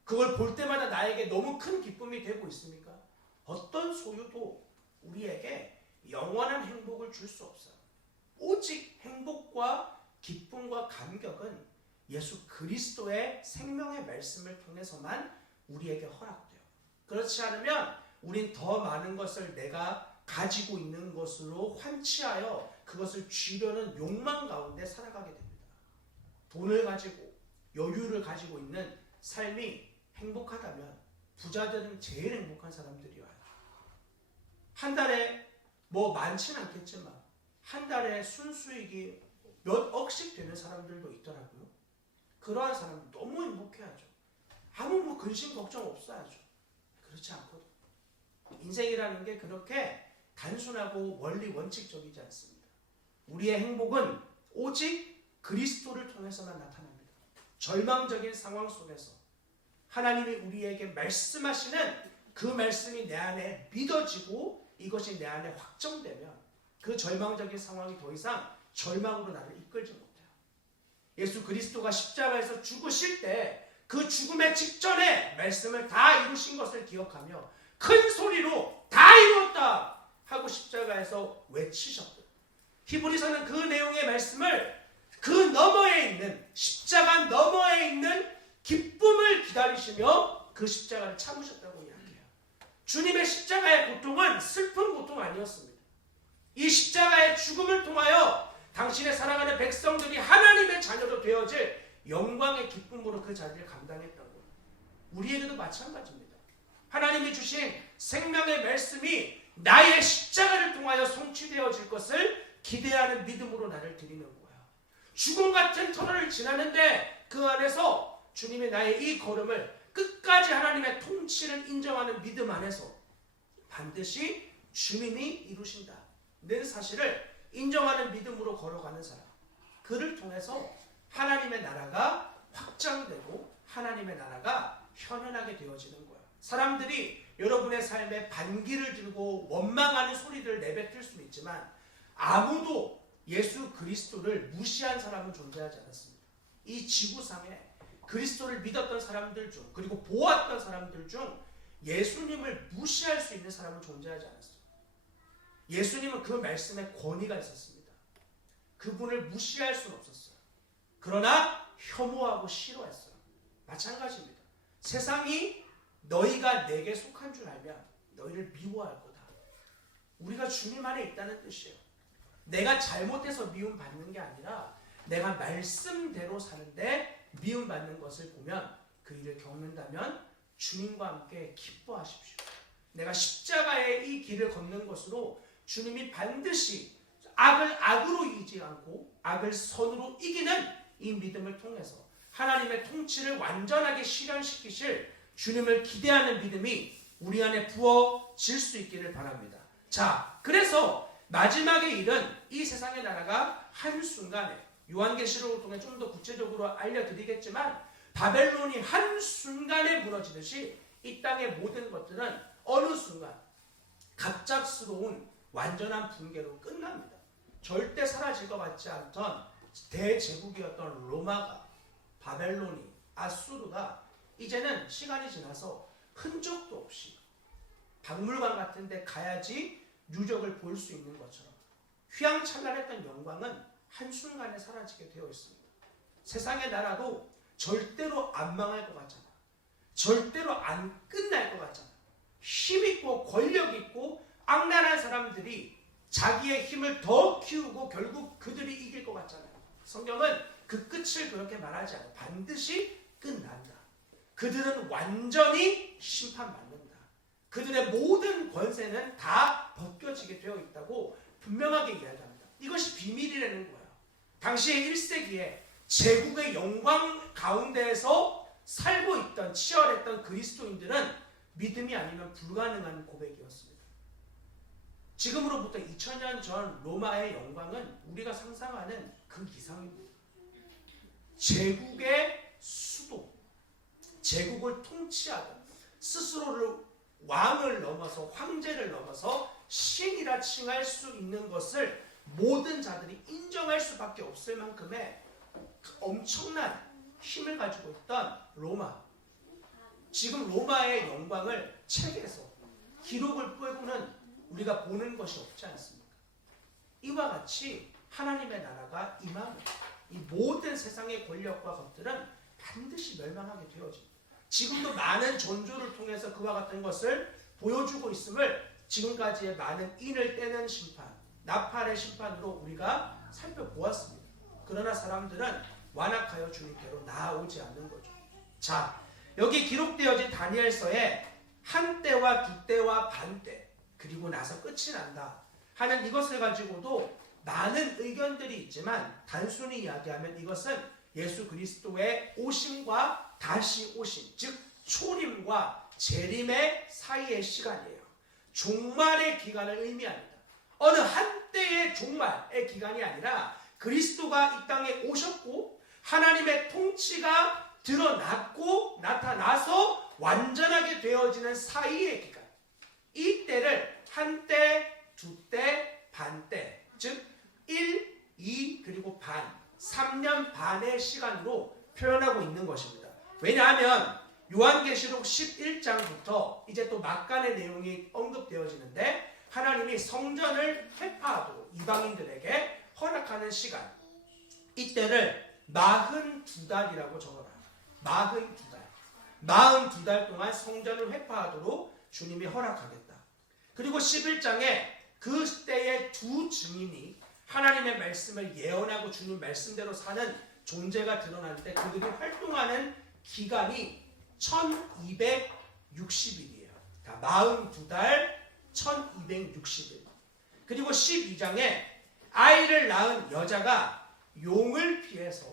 그걸 볼 때마다 나에게 너무 큰 기쁨이 되고 있습니까? 어떤 소유도 우리에게 영원한 행복을 줄 수 없어요. 오직 행복과 기쁨과 감격은 예수 그리스도의 생명의 말씀을 통해서만 우리에게 허락돼요. 그렇지 않으면 우린 더 많은 것을 내가 가지고 있는 것으로 환치하여 그것을 쥐려는 욕망 가운데 살아가게 됩니다. 돈을 가지고 여유를 가지고 있는 삶이 행복하다면 부자들은 제일 행복한 사람들이어요. 한 달에 많지는 않겠지만 한 달에 순수익이 몇 억씩 되는 사람들도 있더라고요. 그러한 사람은 너무 행복해야죠. 아무 근심 걱정 없어야죠. 그렇지 않거든. 인생이라는 게 그렇게 단순하고 원리 원칙적이지 않습니다. 우리의 행복은 오직 그리스도를 통해서만 나타납니다. 절망적인 상황 속에서 하나님이 우리에게 말씀하시는 그 말씀이 내 안에 믿어지고 이것이 내 안에 확정되면 그 절망적인 상황이 더 이상 절망으로 나를 이끌지 못해요. 예수 그리스도가 십자가에서 죽으실 때 그 죽음의 직전에 말씀을 다 이루신 것을 기억하며 큰 소리로 다 이루었다 하고 십자가에서 외치셨고 히브리서는 그 내용의 말씀을 그 너머에 있는 십자가 너머에 있는 기쁨을 기다리시며 그 십자가를 참으셨다고 이야기해요. 주님의 십자가의 고통은 슬픈 고통 아니었습니다. 이 십자가의 죽음을 통하여 당신의 사랑하는 백성들이 하나님의 자녀로 되어질 영광의 기쁨으로 그 자리를 감당했다고. 우리에게도 마찬가지입니다. 하나님이 주신 생명의 말씀이 나의 십자가를 통하여 성취되어질 것을 기대하는 믿음으로 나를 드리는 거야. 죽음 같은 터널을 지나는데 그 안에서 주님이 나의 이 걸음을 끝까지 하나님의 통치를 인정하는 믿음 안에서 반드시 주님이 이루신다는 사실을 인정하는 믿음으로 걸어가는 사람, 그를 통해서 하나님의 나라가 확장되고 하나님의 나라가 현현하게 되어지는 거예요. 사람들이 여러분의 삶에 반기를 들고 원망하는 소리를 내뱉을 수는 있지만 아무도 예수 그리스도를 무시한 사람은 존재하지 않았습니다. 이 지구상에 그리스도를 믿었던 사람들 중 그리고 보았던 사람들 중 예수님을 무시할 수 있는 사람은 존재하지 않았어요. 예수님은 그 말씀에 권위가 있었습니다. 그분을 무시할 수는 없었어요. 그러나 혐오하고 싫어했어요. 마찬가지입니다. 세상이 너희가 내게 속한 줄 알면 너희를 미워할 거다. 우리가 주님 안에 있다는 뜻이에요. 내가 잘못해서 미움받는 게 아니라 내가 말씀대로 사는데 미움받는 것을 보면 그 일을 겪는다면 주님과 함께 기뻐하십시오. 내가 십자가의 이 길을 걷는 것으로 주님이 반드시 악을 악으로 이기지 않고 악을 선으로 이기는 이 믿음을 통해서 하나님의 통치를 완전하게 실현시키실 주님을 기대하는 믿음이 우리 안에 부어질 수 있기를 바랍니다. 자, 그래서 마지막의 일은 이 세상의 나라가 한순간에 요한계시록을 통해 좀 더 구체적으로 알려드리겠지만 바벨론이 한순간에 무너지듯이 이 땅의 모든 것들은 어느 순간 갑작스러운 완전한 붕괴로 끝납니다. 절대 사라질 것 같지 않던 대제국이었던 로마가, 바벨론이, 아수르가 이제는 시간이 지나서 흔적도 없이 박물관 같은 데 가야지 유적을 볼 수 있는 것처럼 휘황찬란했던 영광은 한순간에 사라지게 되어 있습니다. 세상의 나라도 절대로 안 망할 것 같잖아. 절대로 안 끝날 것 같잖아. 힘있고 권력있고 악랄한 사람들이 자기의 힘을 더 키우고 결국 그들이 이길 것 같잖아요. 성경은 그 끝을 그렇게 말하지 않아요. 반드시 끝난다. 그들은 완전히 심판받는다. 그들의 모든 권세는 다 벗겨지게 되어 있다고 분명하게 이야기합니다. 이것이 비밀이라는 거예요. 당시의 1세기에 제국의 영광 가운데에서 살고 있던 치열했던 그리스도인들은 믿음이 아니면 불가능한 고백이었습니다. 지금으로부터 2000년 전 로마의 영광은 우리가 상상하는 그 이상입니다. 제국의 수도, 제국을 통치하던 스스로를 왕을 넘어서 황제를 넘어서 신이라 칭할 수 있는 것을 모든 자들이 인정할 수밖에 없을 만큼의 엄청난 힘을 가지고 있던 로마. 지금 로마의 영광을 책에서 기록을 빼고는 우리가 보는 것이 없지 않습니까? 이와 같이 하나님의 나라가 임하면 이 모든 세상의 권력과 것들은 반드시 멸망하게 되어집니다. 지금도 많은 전조를 통해서 그와 같은 것을 보여주고 있음을 지금까지의 많은 인을 떼는 심판, 나팔의 심판으로 우리가 살펴보았습니다. 그러나 사람들은 완악하여 주님께로 나아오지 않는 거죠. 자, 여기 기록되어진 다니엘서에 한 때와 두 때와 반 때, 그리고 나서 끝이 난다 하는 이것을 가지고도 많은 의견들이 있지만 단순히 이야기하면 이것은 예수 그리스도의 오심과 다시 오심, 즉 초림과 재림의 사이의 시간이에요. 종말의 기간을 의미합니다. 어느 한때의 종말의 기간이 아니라 그리스도가 이 땅에 오셨고 하나님의 통치가 드러났고 나타나서 완전하게 되어지는 사이의 기간, 이 때를 한때, 두때, 반때, 즉 1, 2 그리고 반, 3년 반의 시간으로 표현하고 있는 것입니다. 왜냐하면 요한계시록 11장부터 이제 또 막간의 내용이 언급되어지는데 하나님이 성전을 회파하도록 이방인들에게 허락하는 시간, 이때를 42달이라고 적어라. 42달. 42달 동안 성전을 회파하도록 주님이 허락하겠다. 그리고 11장에 그 때의 두 증인이 하나님의 말씀을 예언하고 주님 말씀대로 사는 존재가 드러나는데 그들이 활동하는 기간이 1260일이에요. 42달 1260일. 그리고 12장에 아이를 낳은 여자가 용을 피해서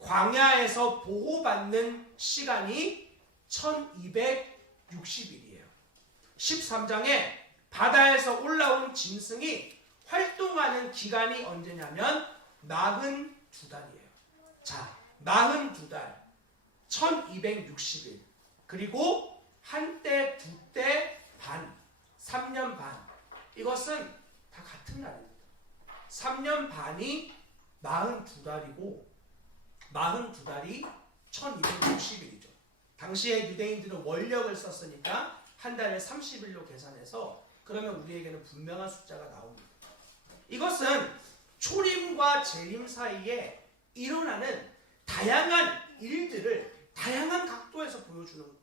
광야에서 보호받는 시간이 1260일이에요. 13장에 바다에서 올라온 짐승이 활동하는 기간이 언제냐면 42달이에요. 자, 42달 1260일 그리고 한때, 두때, 반, 3년 반, 이것은 다 같은 날입니다. 3년 반이 42달이고 42달이 1260일이죠. 당시에 유대인들은 원력을 썼으니까 한 달에 30일로 계산해서 그러면 우리에게는 분명한 숫자가 나옵니다. 이것은 초림과 재림 사이에 일어나는 다양한 일들을 다양한 각도에서 보여주는 거예요.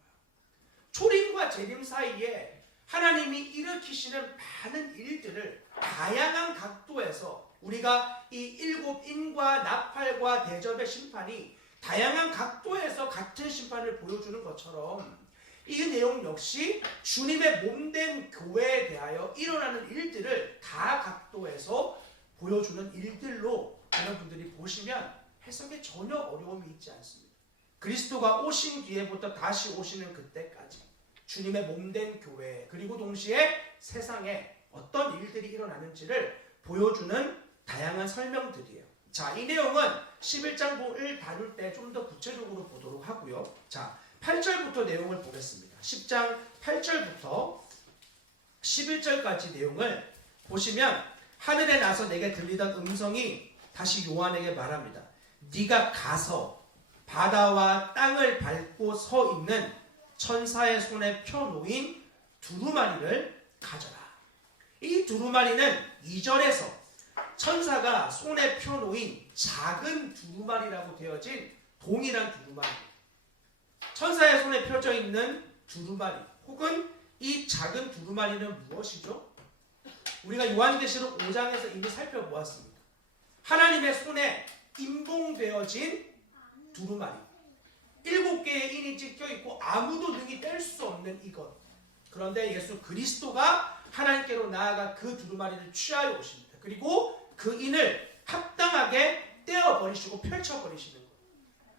초림과 재림 사이에 하나님이 일으키시는 많은 일들을 다양한 각도에서 우리가 이 일곱 인과 나팔과 대접의 심판이 다양한 각도에서 같은 심판을 보여주는 것처럼 이 내용 역시 주님의 몸된 교회에 대하여 일어나는 일들을 다 각도에서 보여주는 일들로 여러분들이 보시면 해석에 전혀 어려움이 있지 않습니다. 그리스도가 오신 뒤에부터 다시 오시는 그때까지 주님의 몸된 교회 그리고 동시에 세상에 어떤 일들이 일어나는지를 보여주는 다양한 설명들이에요. 자, 이 내용은 11장을 다룰 때 좀 더 구체적으로 보도록 하고요. 자, 8절부터 내용을 보겠습니다. 10장 8절부터 11절까지 내용을 보시면 하늘에 나서 내게 들리던 음성이 다시 요한에게 말합니다. 네가 가서 바다와 땅을 밟고 서 있는 천사의 손에 펴놓인 두루마리를 가져라. 이 두루마리는 2절에서 천사가 손에 펴놓인 작은 두루마리라고 되어진 동일한 두루마리, 천사의 손에 펴져 있는 두루마리 혹은 이 작은 두루마리는 무엇이죠? 우리가 요한계시록 5장에서 이미 살펴보았습니다. 하나님의 손에 임봉되어진 두루마리, 7개의 인이 찍혀있고 아무도 능히 뗄 수 없는 이것. 그런데 예수 그리스도가 하나님께로 나아가 그 두루마리를 취하여 오십니다. 그리고 그 인을 합당하게 떼어버리시고 펼쳐버리시는 것.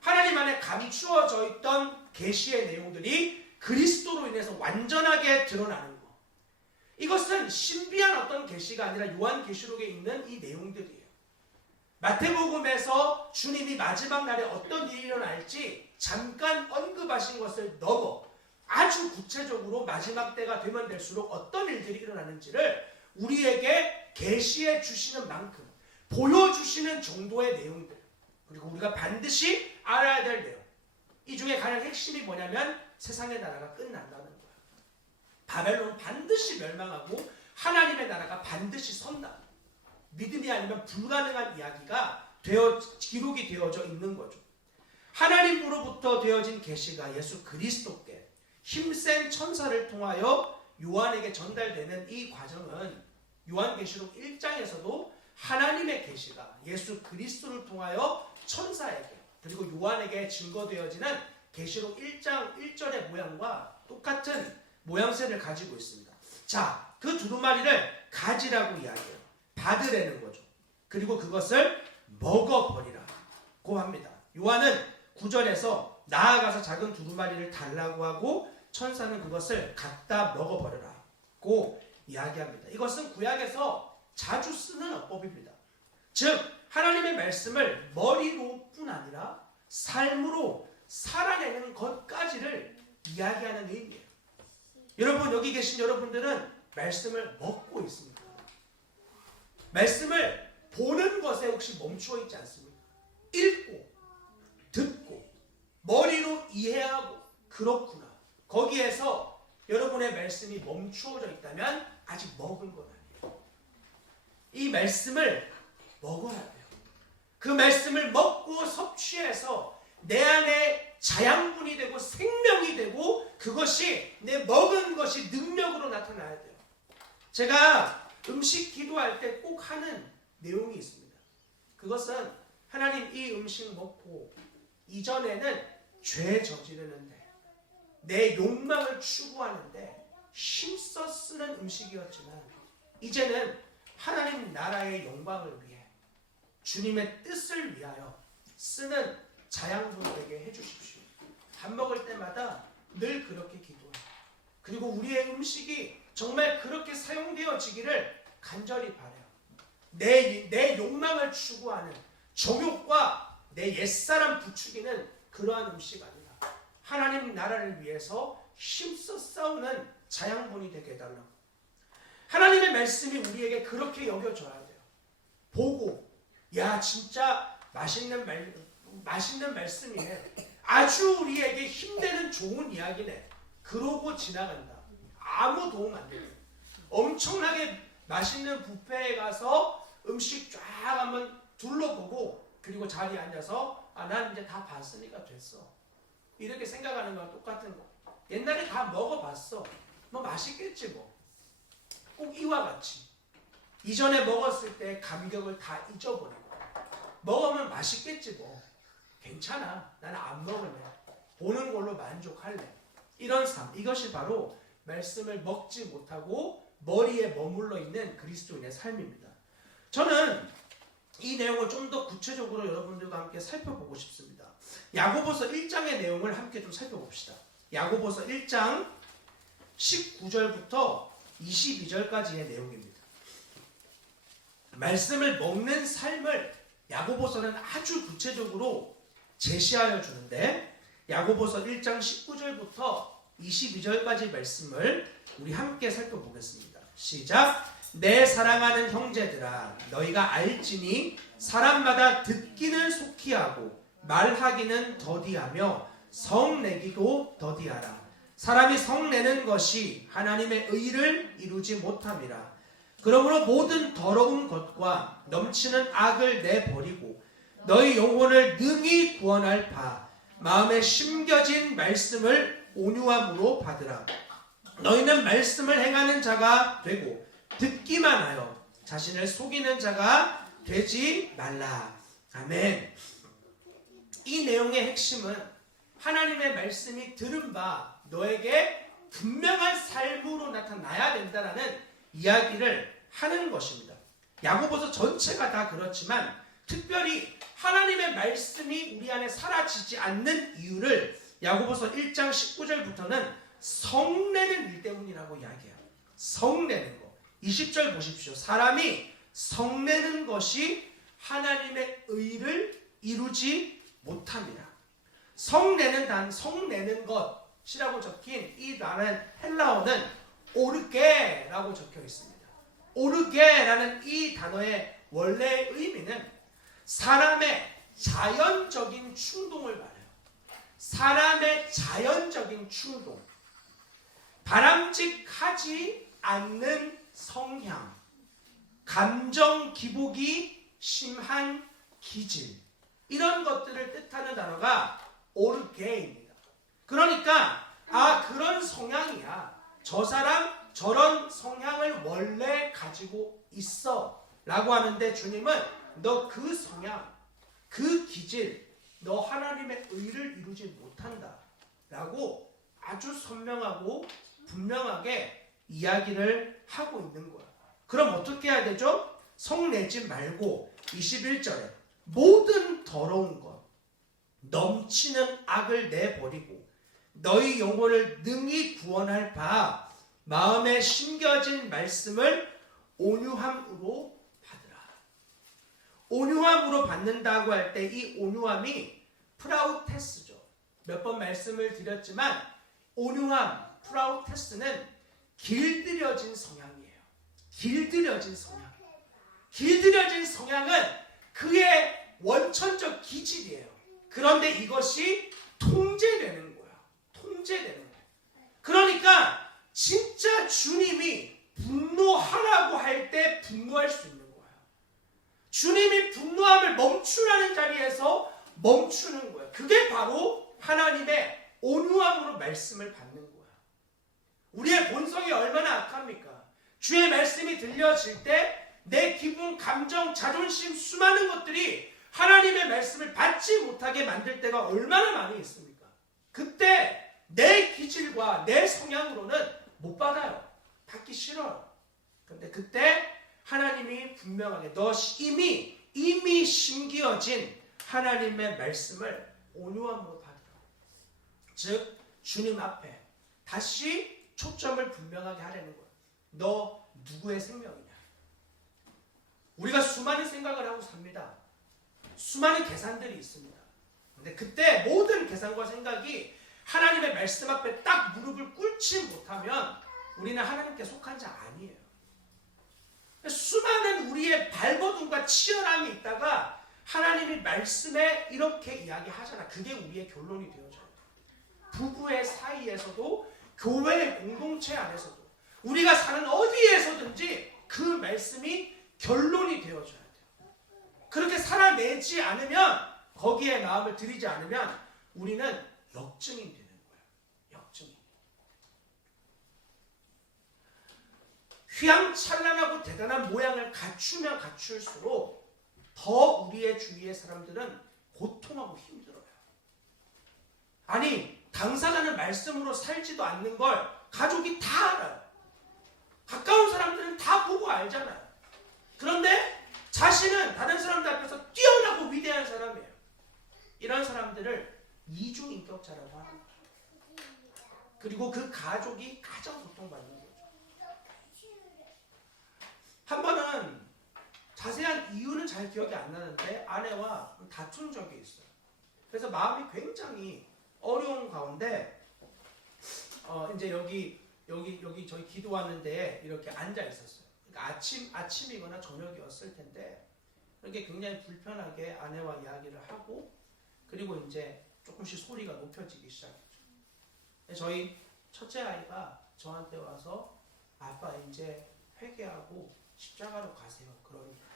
하나님 안에 감추어져 있던 계시의 내용들이 그리스도로 인해서 완전하게 드러나는 것. 이것은 신비한 어떤 계시가 아니라 요한계시록에 있는 이 내용들이에요. 마태복음에서 주님이 마지막 날에 어떤 일이 일어날지 잠깐 언급하신 것을 넘어 아주 구체적으로 마지막 때가 되면 될수록 어떤 일들이 일어나는지를 우리에게 계시해 주시는 만큼 보여주시는 정도의 내용들, 그리고 우리가 반드시 알아야 될 내용, 이 중에 가장 핵심이 뭐냐면 세상의 나라가 끝난다는 거야. 바벨론 반드시 멸망하고 하나님의 나라가 반드시 선다. 믿음이 아니면 불가능한 이야기가 기록이 되어져 있는 거죠. 하나님으로부터 되어진 계시가 예수 그리스도께 힘센 천사를 통하여 요한에게 전달되는 이 과정은 요한계시록 1장에서도 하나님의 계시가 예수 그리스도를 통하여 천사에게 그리고 요한에게 증거되어지는 계시록 1장 1절의 모양과 똑같은 모양새를 가지고 있습니다. 자, 그 두루마리를 가지라고 이야기해요. 받으라는 거죠. 그리고 그것을 먹어버리라고 합니다. 요한은 9절에서 나아가서 작은 두루마리를 달라고 하고 천사는 그것을 갖다 먹어버려라고 이야기합니다. 이것은 구약에서 자주 쓰는 어법입니다. 즉 하나님의 말씀을 머리로뿐 아니라 삶으로 살아내는 것까지를 이야기하는 의미예요. 여러분, 여기 계신 여러분들은 말씀을 먹고 있습니다. 말씀을 보는 것에 혹시 멈추어 있지 않습니까? 읽고 듣고 머리로 이해하고 그렇구나. 거기에서 여러분의 말씀이 멈추어져 있다면 아직 먹은 건 아니에요. 이 말씀을 먹어야 돼요. 그 말씀을 먹고 섭취해서 내 안에 자양분이 되고 생명이 되고 그것이 내 먹은 것이 능력으로 나타나야 돼요. 제가 음식 기도할 때 꼭 하는 내용이 있습니다. 그것은 하나님, 이 음식 먹고 이전에는 죄 저지르는데 내 욕망을 추구하는데 힘써 쓰는 음식이었지만 이제는 하나님 나라의 영광을 위해 주님의 뜻을 위하여 쓰는 자양분 되게 해주십시오. 밥 먹을 때마다 늘 그렇게 기도해요. 그리고 우리의 음식이 정말 그렇게 사용되어지기를 간절히 바라요. 내 욕망을 추구하는 정욕과 내 옛사람 부추기는 그러한 음식 아니라 하나님 나라를 위해서 힘써 싸우는 자양분이 되게 해달라고. 하나님의 말씀이 우리에게 그렇게 여겨져야 돼요. 보고 야 진짜 맛있는 말씀이네. 아주 우리에게 힘되는 좋은 이야기네. 그러고 지나간다. 아무 도움 안 돼요. 엄청나게 맛있는 뷔페에 가서 음식 쫙 한번 둘러보고 그리고 자리에 앉아서 난 이제 다 봤으니까 됐어. 이렇게 생각하는 거랑 똑같은 거. 옛날에 다 먹어봤어. 뭐 맛있겠지 뭐. 꼭 이와 같이 이전에 먹었을 때 감격을 다 잊어버리고 먹으면 맛있겠지 뭐 괜찮아 나는 안 먹을래 보는 걸로 만족할래 이런 삶 이것이 바로 말씀을 먹지 못하고 머리에 머물러 있는 그리스도인의 삶입니다. 저는 이 내용을 좀 더 구체적으로 여러분들과 함께 살펴보고 싶습니다. 야고보서 1장의 내용을 함께 좀 살펴봅시다. 야고보서 1장 19절부터 22절까지의 내용입니다. 말씀을 먹는 삶을 야고보서는 아주 구체적으로 제시하여 주는데 야고보서 1장 19절부터 22절까지 말씀을 우리 함께 살펴보겠습니다. 시작. 내 사랑하는 형제들아 너희가 알지니 사람마다 듣기는 속히 하고 말하기는 더디하며 성내기도 더디하라. 사람이 성내는 것이 하나님의 의를 이루지 못함이라. 그러므로 모든 더러운 것과 넘치는 악을 내버리고 너희 영혼을 능히 구원할 바 마음에 심겨진 말씀을 온유함으로 받으라. 너희는 말씀을 행하는 자가 되고 듣기만 하여 자신을 속이는 자가 되지 말라. 아멘. 이 내용의 핵심은 하나님의 말씀이 들은 바 너에게 분명한 삶으로 나타나야 된다라는 이야기를 하는 것입니다. 야고보서 전체가 다 그렇지만 특별히 하나님의 말씀이 우리 안에 사라지지 않는 이유를 야고보서 1장 19절부터는 성내는 일 때문이라고 이야기해요. 성내는 거. 20절 보십시오. 사람이 성내는 것이 하나님의 의를 이루지 못합니다. 성내는 것이라고 적힌 이 단어는 헬라어는 오르게라고 적혀 있습니다. 오르게라는 이 단어의 원래 의미는 사람의 자연적인 충동을 말해요. 사람의 자연적인 충동, 바람직하지 않는 성향, 감정 기복이 심한 기질, 이런 것들을 뜻하는 단어가 오르게입니다. 그러니까 그런 성향이야. 저 사람 저런 성향을 원래 가지고 있어 라고 하는데 주님은 너 그 성향, 그 기질, 너 하나님의 의를 이루지 못한다 라고 아주 선명하고 분명하게 이야기를 하고 있는 거야. 그럼 어떻게 해야 되죠? 성내지 말고 21절에 모든 더러운 것, 넘치는 악을 내버리고 너희 영혼을 능히 구원할 바 마음에 심겨진 말씀을 온유함으로 받으라. 온유함으로 받는다고 할 때 이 온유함이 프라우테스죠. 몇 번 말씀을 드렸지만 온유함, 프라우테스는 길들여진 성향이에요. 길들여진 성향. 길들여진 성향은 그의 원천적 기질이에요. 그런데 이것이 통제되는 거야. 통제되는 거야. 그러니까 진짜 주님이 분노하라고 할 때 분노할 수 있는 거예요. 주님이 분노함을 멈추라는 자리에서 멈추는 거예요. 그게 바로 하나님의 온유함으로 말씀을 받는 거예요. 우리의 본성이 얼마나 악합니까? 주의 말씀이 들려질 때 내 기분, 감정, 자존심, 수많은 것들이 하나님의 말씀을 받지 못하게 만들 때가 얼마나 많이 있습니까? 그때 내 기질과 내 성향으로는 못 받아요. 받기 싫어요. 그런데 그때 하나님이 분명하게 너 이미 심기어진 하나님의 말씀을 온유함으로 받으라. 즉 주님 앞에 다시 초점을 분명하게 하려는 거예요. 너 누구의 생명이냐? 우리가 수많은 생각을 하고 삽니다. 수많은 계산들이 있습니다. 근데 그때 모든 계산과 생각이 하나님의 말씀 앞에 딱 무릎을 꿇지 못하면 우리는 하나님께 속한 자 아니에요. 수많은 우리의 발버둥과 치열함이 있다가 하나님이 말씀에 이렇게 이야기하잖아. 그게 우리의 결론이 되어져요. 부부의 사이에서도 교회의 공동체 안에서도 우리가 사는 어디에서든지 그 말씀이 결론이 되어져야 돼요. 그렇게 살아내지 않으면 거기에 마음을 들이지 않으면 우리는 역증인 되는 거예요. 역증인. 휘황찬란하고 대단한 모양을 갖추면 갖출수록 더 우리의 주위의 사람들은 고통하고 힘들어요. 아니, 당사자는 말씀으로 살지도 않는 걸 가족이 다 알아요. 가까운 사람들은 다 보고 알잖아요. 그런데 자신은 다른 사람들 앞에서 뛰어나고 위대한 사람이에요. 이런 사람들을 이중인격자라고 하는 거죠. 그리고 그 가족이 가장 고통받는 거죠. 한 번은 자세한 이유는 잘 기억이 안 나는데 아내와 다툰 적이 있어요. 그래서 마음이 굉장히 어려운 가운데 이제 여기 저희 기도하는 데에 이렇게 앉아 있었어요. 그러니까 아침이거나 저녁이었을 텐데 이렇게 굉장히 불편하게 아내와 이야기를 하고 그리고 이제 조금씩 소리가 높여지기 시작했죠. 저희 첫째 아이가 저한테 와서 아빠 이제 회개하고 십자가로 가세요. 그러는 거예요.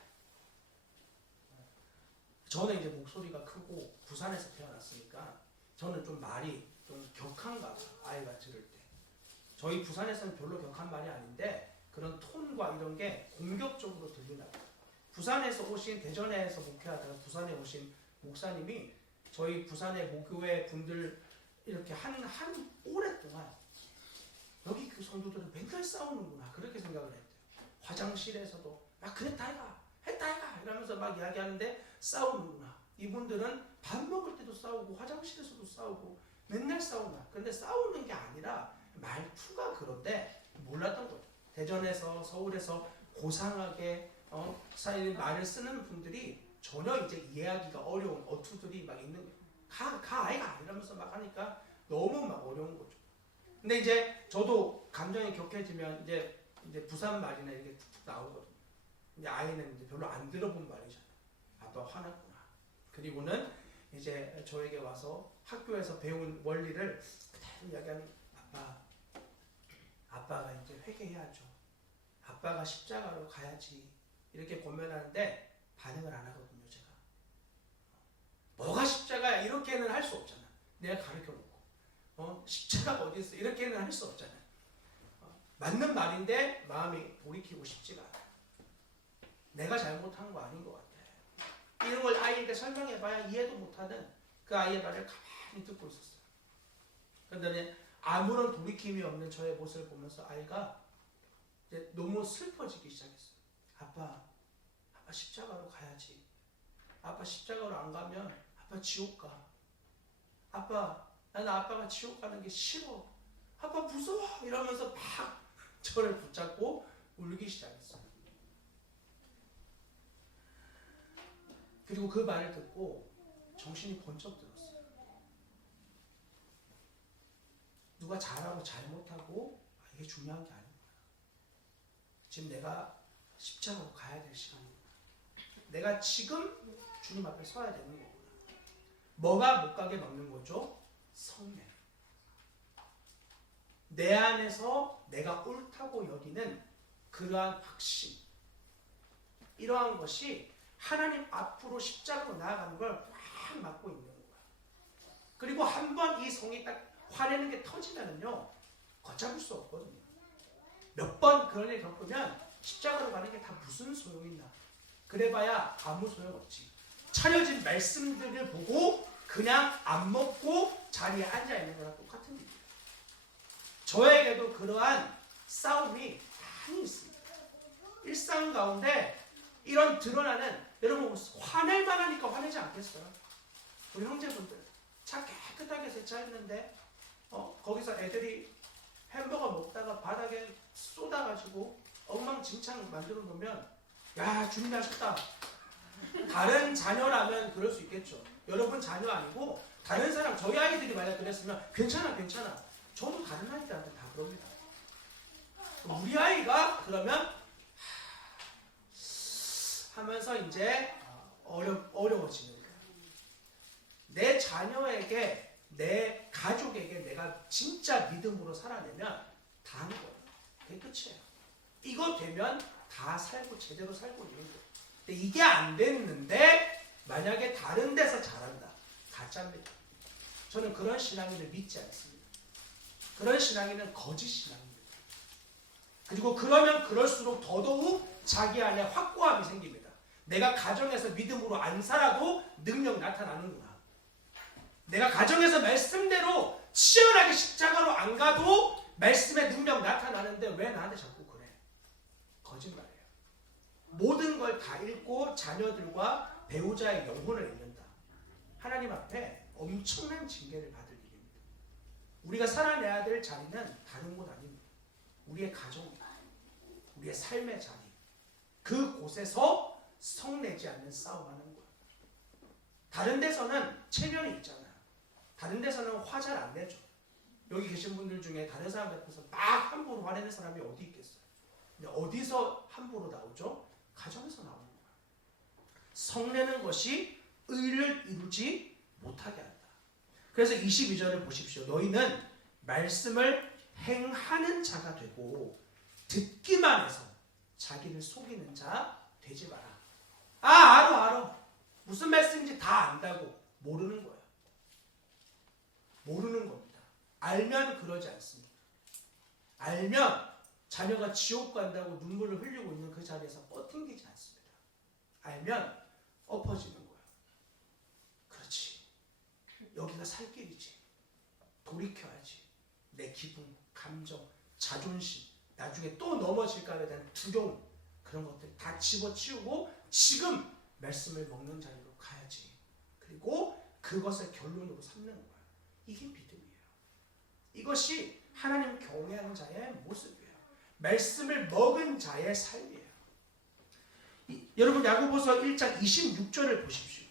저는 이제 목소리가 크고 부산에서 태어났으니까 저는 좀 말이 좀 격한가 봐요. 아이가 들을 때. 저희 부산에서는 별로 격한 말이 아닌데 그런 톤과 이런 게 공격적으로 들리나 봐요. 부산에서 오신 대전에서 목회하다가 부산에 오신 목사님이 저희 부산의 목교회 분들 이렇게 한 오랫동안 여기 그 성도들은 맨날 싸우는구나 그렇게 생각을 했대요. 화장실에서도 막 그랬다 해가 했다 해가 이러면서 막 이야기하는데 싸우는구나. 이분들은 밥 먹을 때도 싸우고 화장실에서도 싸우고 맨날 싸우나. 그런데 싸우는 게 아니라 말투가 그런데 몰랐던 거죠. 대전에서 서울에서 고상하게 말을 쓰는 분들이 전혀 이제 이해하기가 어려운 어투들이 막 있는 거예요. 가 아이가 이러면서 막 하니까 너무 막 어려운 거죠. 근데 이제 저도 감정이 격해지면 이제 부산 말이나 이렇게 툭툭 나오거든요. 근데 아이는 이제 별로 안 들어본 말이잖아요. 아빠 화났구나. 그리고는 이제 저에게 와서 학교에서 배운 원리를 그대로 이야기하는 아빠가 이제 회개해야죠. 아빠가 십자가로 가야지. 이렇게 고면하는데 반응을 안 하거든요, 제가. 뭐가 십자가야? 이렇게는 할 수 없잖아. 내가 가르쳐 놓고. 십자가가 어디 있어? 이렇게는 할 수 없잖아요. 맞는 말인데 마음이 돌이키고 싶지가 않아요. 내가 잘못한 거 아닌 것 같아. 이런 걸 아이에게 설명해봐야 이해도 못하는 그 아이의 말을 가만히 듣고 있었어요. 그런데 아무런 돌이킴이 없는 저의 모습을 보면서 아이가 이제 너무 슬퍼지기 시작했어요. 아빠 십자가로 가야지. 아빠 십자가로 안 가면 아빠 지옥 가. 나는 아빠가 지옥 가는 게 싫어. 아빠 무서워. 이러면서 막 저를 붙잡고 울기 시작했어요. 그리고 그 말을 듣고 정신이 번쩍 들었어요. 누가 잘하고 잘못하고 이게 중요한 게 아닌 거야. 지금 내가 십자가로 가야 될 시간이구나. 내가 지금 주님 앞에 서야 되는 거구나. 뭐가 못 가게 막는 거죠? 성령. 내 안에서 내가 옳다고 여기는 그러한 확신. 이러한 것이 하나님 앞으로 십자가로 나아가는 걸 꽉 막고 있는 거야. 그리고 한번 이 성이 딱 화내는 게 터지면은요, 걷잡을 수 없거든요. 몇 번 그런 일 겪으면 십자가로 가는 게 다 무슨 소용이 있나. 그래봐야 아무 소용없지. 차려진 말씀들을 보고 그냥 안 먹고 자리에 앉아있는 거랑 똑같은 일이에요. 저에게도 그러한 싸움이 많이 있습니다. 일상 가운데 이런 드러나는, 여러분 화낼만 하니까 화내지 않겠어요? 우리 형제분들 차 깨끗하게 세차했는데 거기서 애들이 햄버거 먹다가 바닥에 쏟아가지고 엉망진창 만들어 놓으면 야 주님 하셨다. 다른 자녀라면 그럴 수 있겠죠. 여러분 자녀 아니고 다른 사람, 저희 아이들이 만약 그랬으면 괜찮아. 저도 다른 아이들한테 다 그럽니다. 우리 아이가 그러면 하면서 이제 어려워지는 거예요. 내 자녀에게, 내 가족에게 내가 진짜 믿음으로 살아내면 다 하는 거예요. 그게 끝이에요. 이거 되면 다 살고 제대로 살고 있는 거예요. 근데 이게 안 됐는데 만약에 다른 데서 잘한다. 가짜입니다. 저는 그런 신앙인을 믿지 않습니다. 그런 신앙인은 거짓 신앙입니다. 그리고 그러면 그럴수록 더더욱 자기 안에 확고함이 생깁니다. 내가 가정에서 믿음으로 안 살아도 능력 나타나는구나. 내가 가정에서 말씀대로 치열하게 십자가로 안 가도 말씀의 능력 나타나는데 왜 나한테 자꾸 그래? 거짓말이에요. 모든 걸 다 잃고 자녀들과 배우자의 영혼을 잃는다. 하나님 앞에 엄청난 징계를 받을 일입니다. 우리가 살아내야 될 자리는 다른 곳 아닙니다. 우리의 가정입니다. 우리의 삶의 자리. 그곳에서 성내지 않는 싸움하는 거예요. 다른 데서는 체면이 있잖아요. 다른 데서는 화 잘 안 내죠. 여기 계신 분들 중에 다른 사람 앞에서 막 함부로 화내는 사람이 어디 있겠어요? 근데 어디서 함부로 나오죠? 가정에서 나오는 거예요. 성내는 것이 의를 이루지 못하게 한다. 그래서 22절을 보십시오. 너희는 말씀을 행하는 자가 되고 듣기만 해서 자기를 속이는 자 되지 마라. 알아. 무슨 말씀인지 다 안다고 모르는 거예요. 모르는 겁니다. 알면 그러지 않습니다. 알면 자녀가 지옥 간다고 눈물을 흘리고 있는 그 자리에서 뻗팅기지 않습니다. 알면 엎어지는 거예요. 그렇지. 여기가 살 길이지. 돌이켜야지. 내 기분, 감정, 자존심, 나중에 또 넘어질까에 대한 두려움, 그런 것들 다 집어치우고 지금 말씀을 먹는 자리로 가야지. 그리고 그것을 결론으로 삼는 거예요. 이게 믿음이에요. 이것이 하나님 경외하는 자의 모습이에요. 말씀을 먹은 자의 삶이에요. 여러분 야고보서 1장 26절을 보십시오.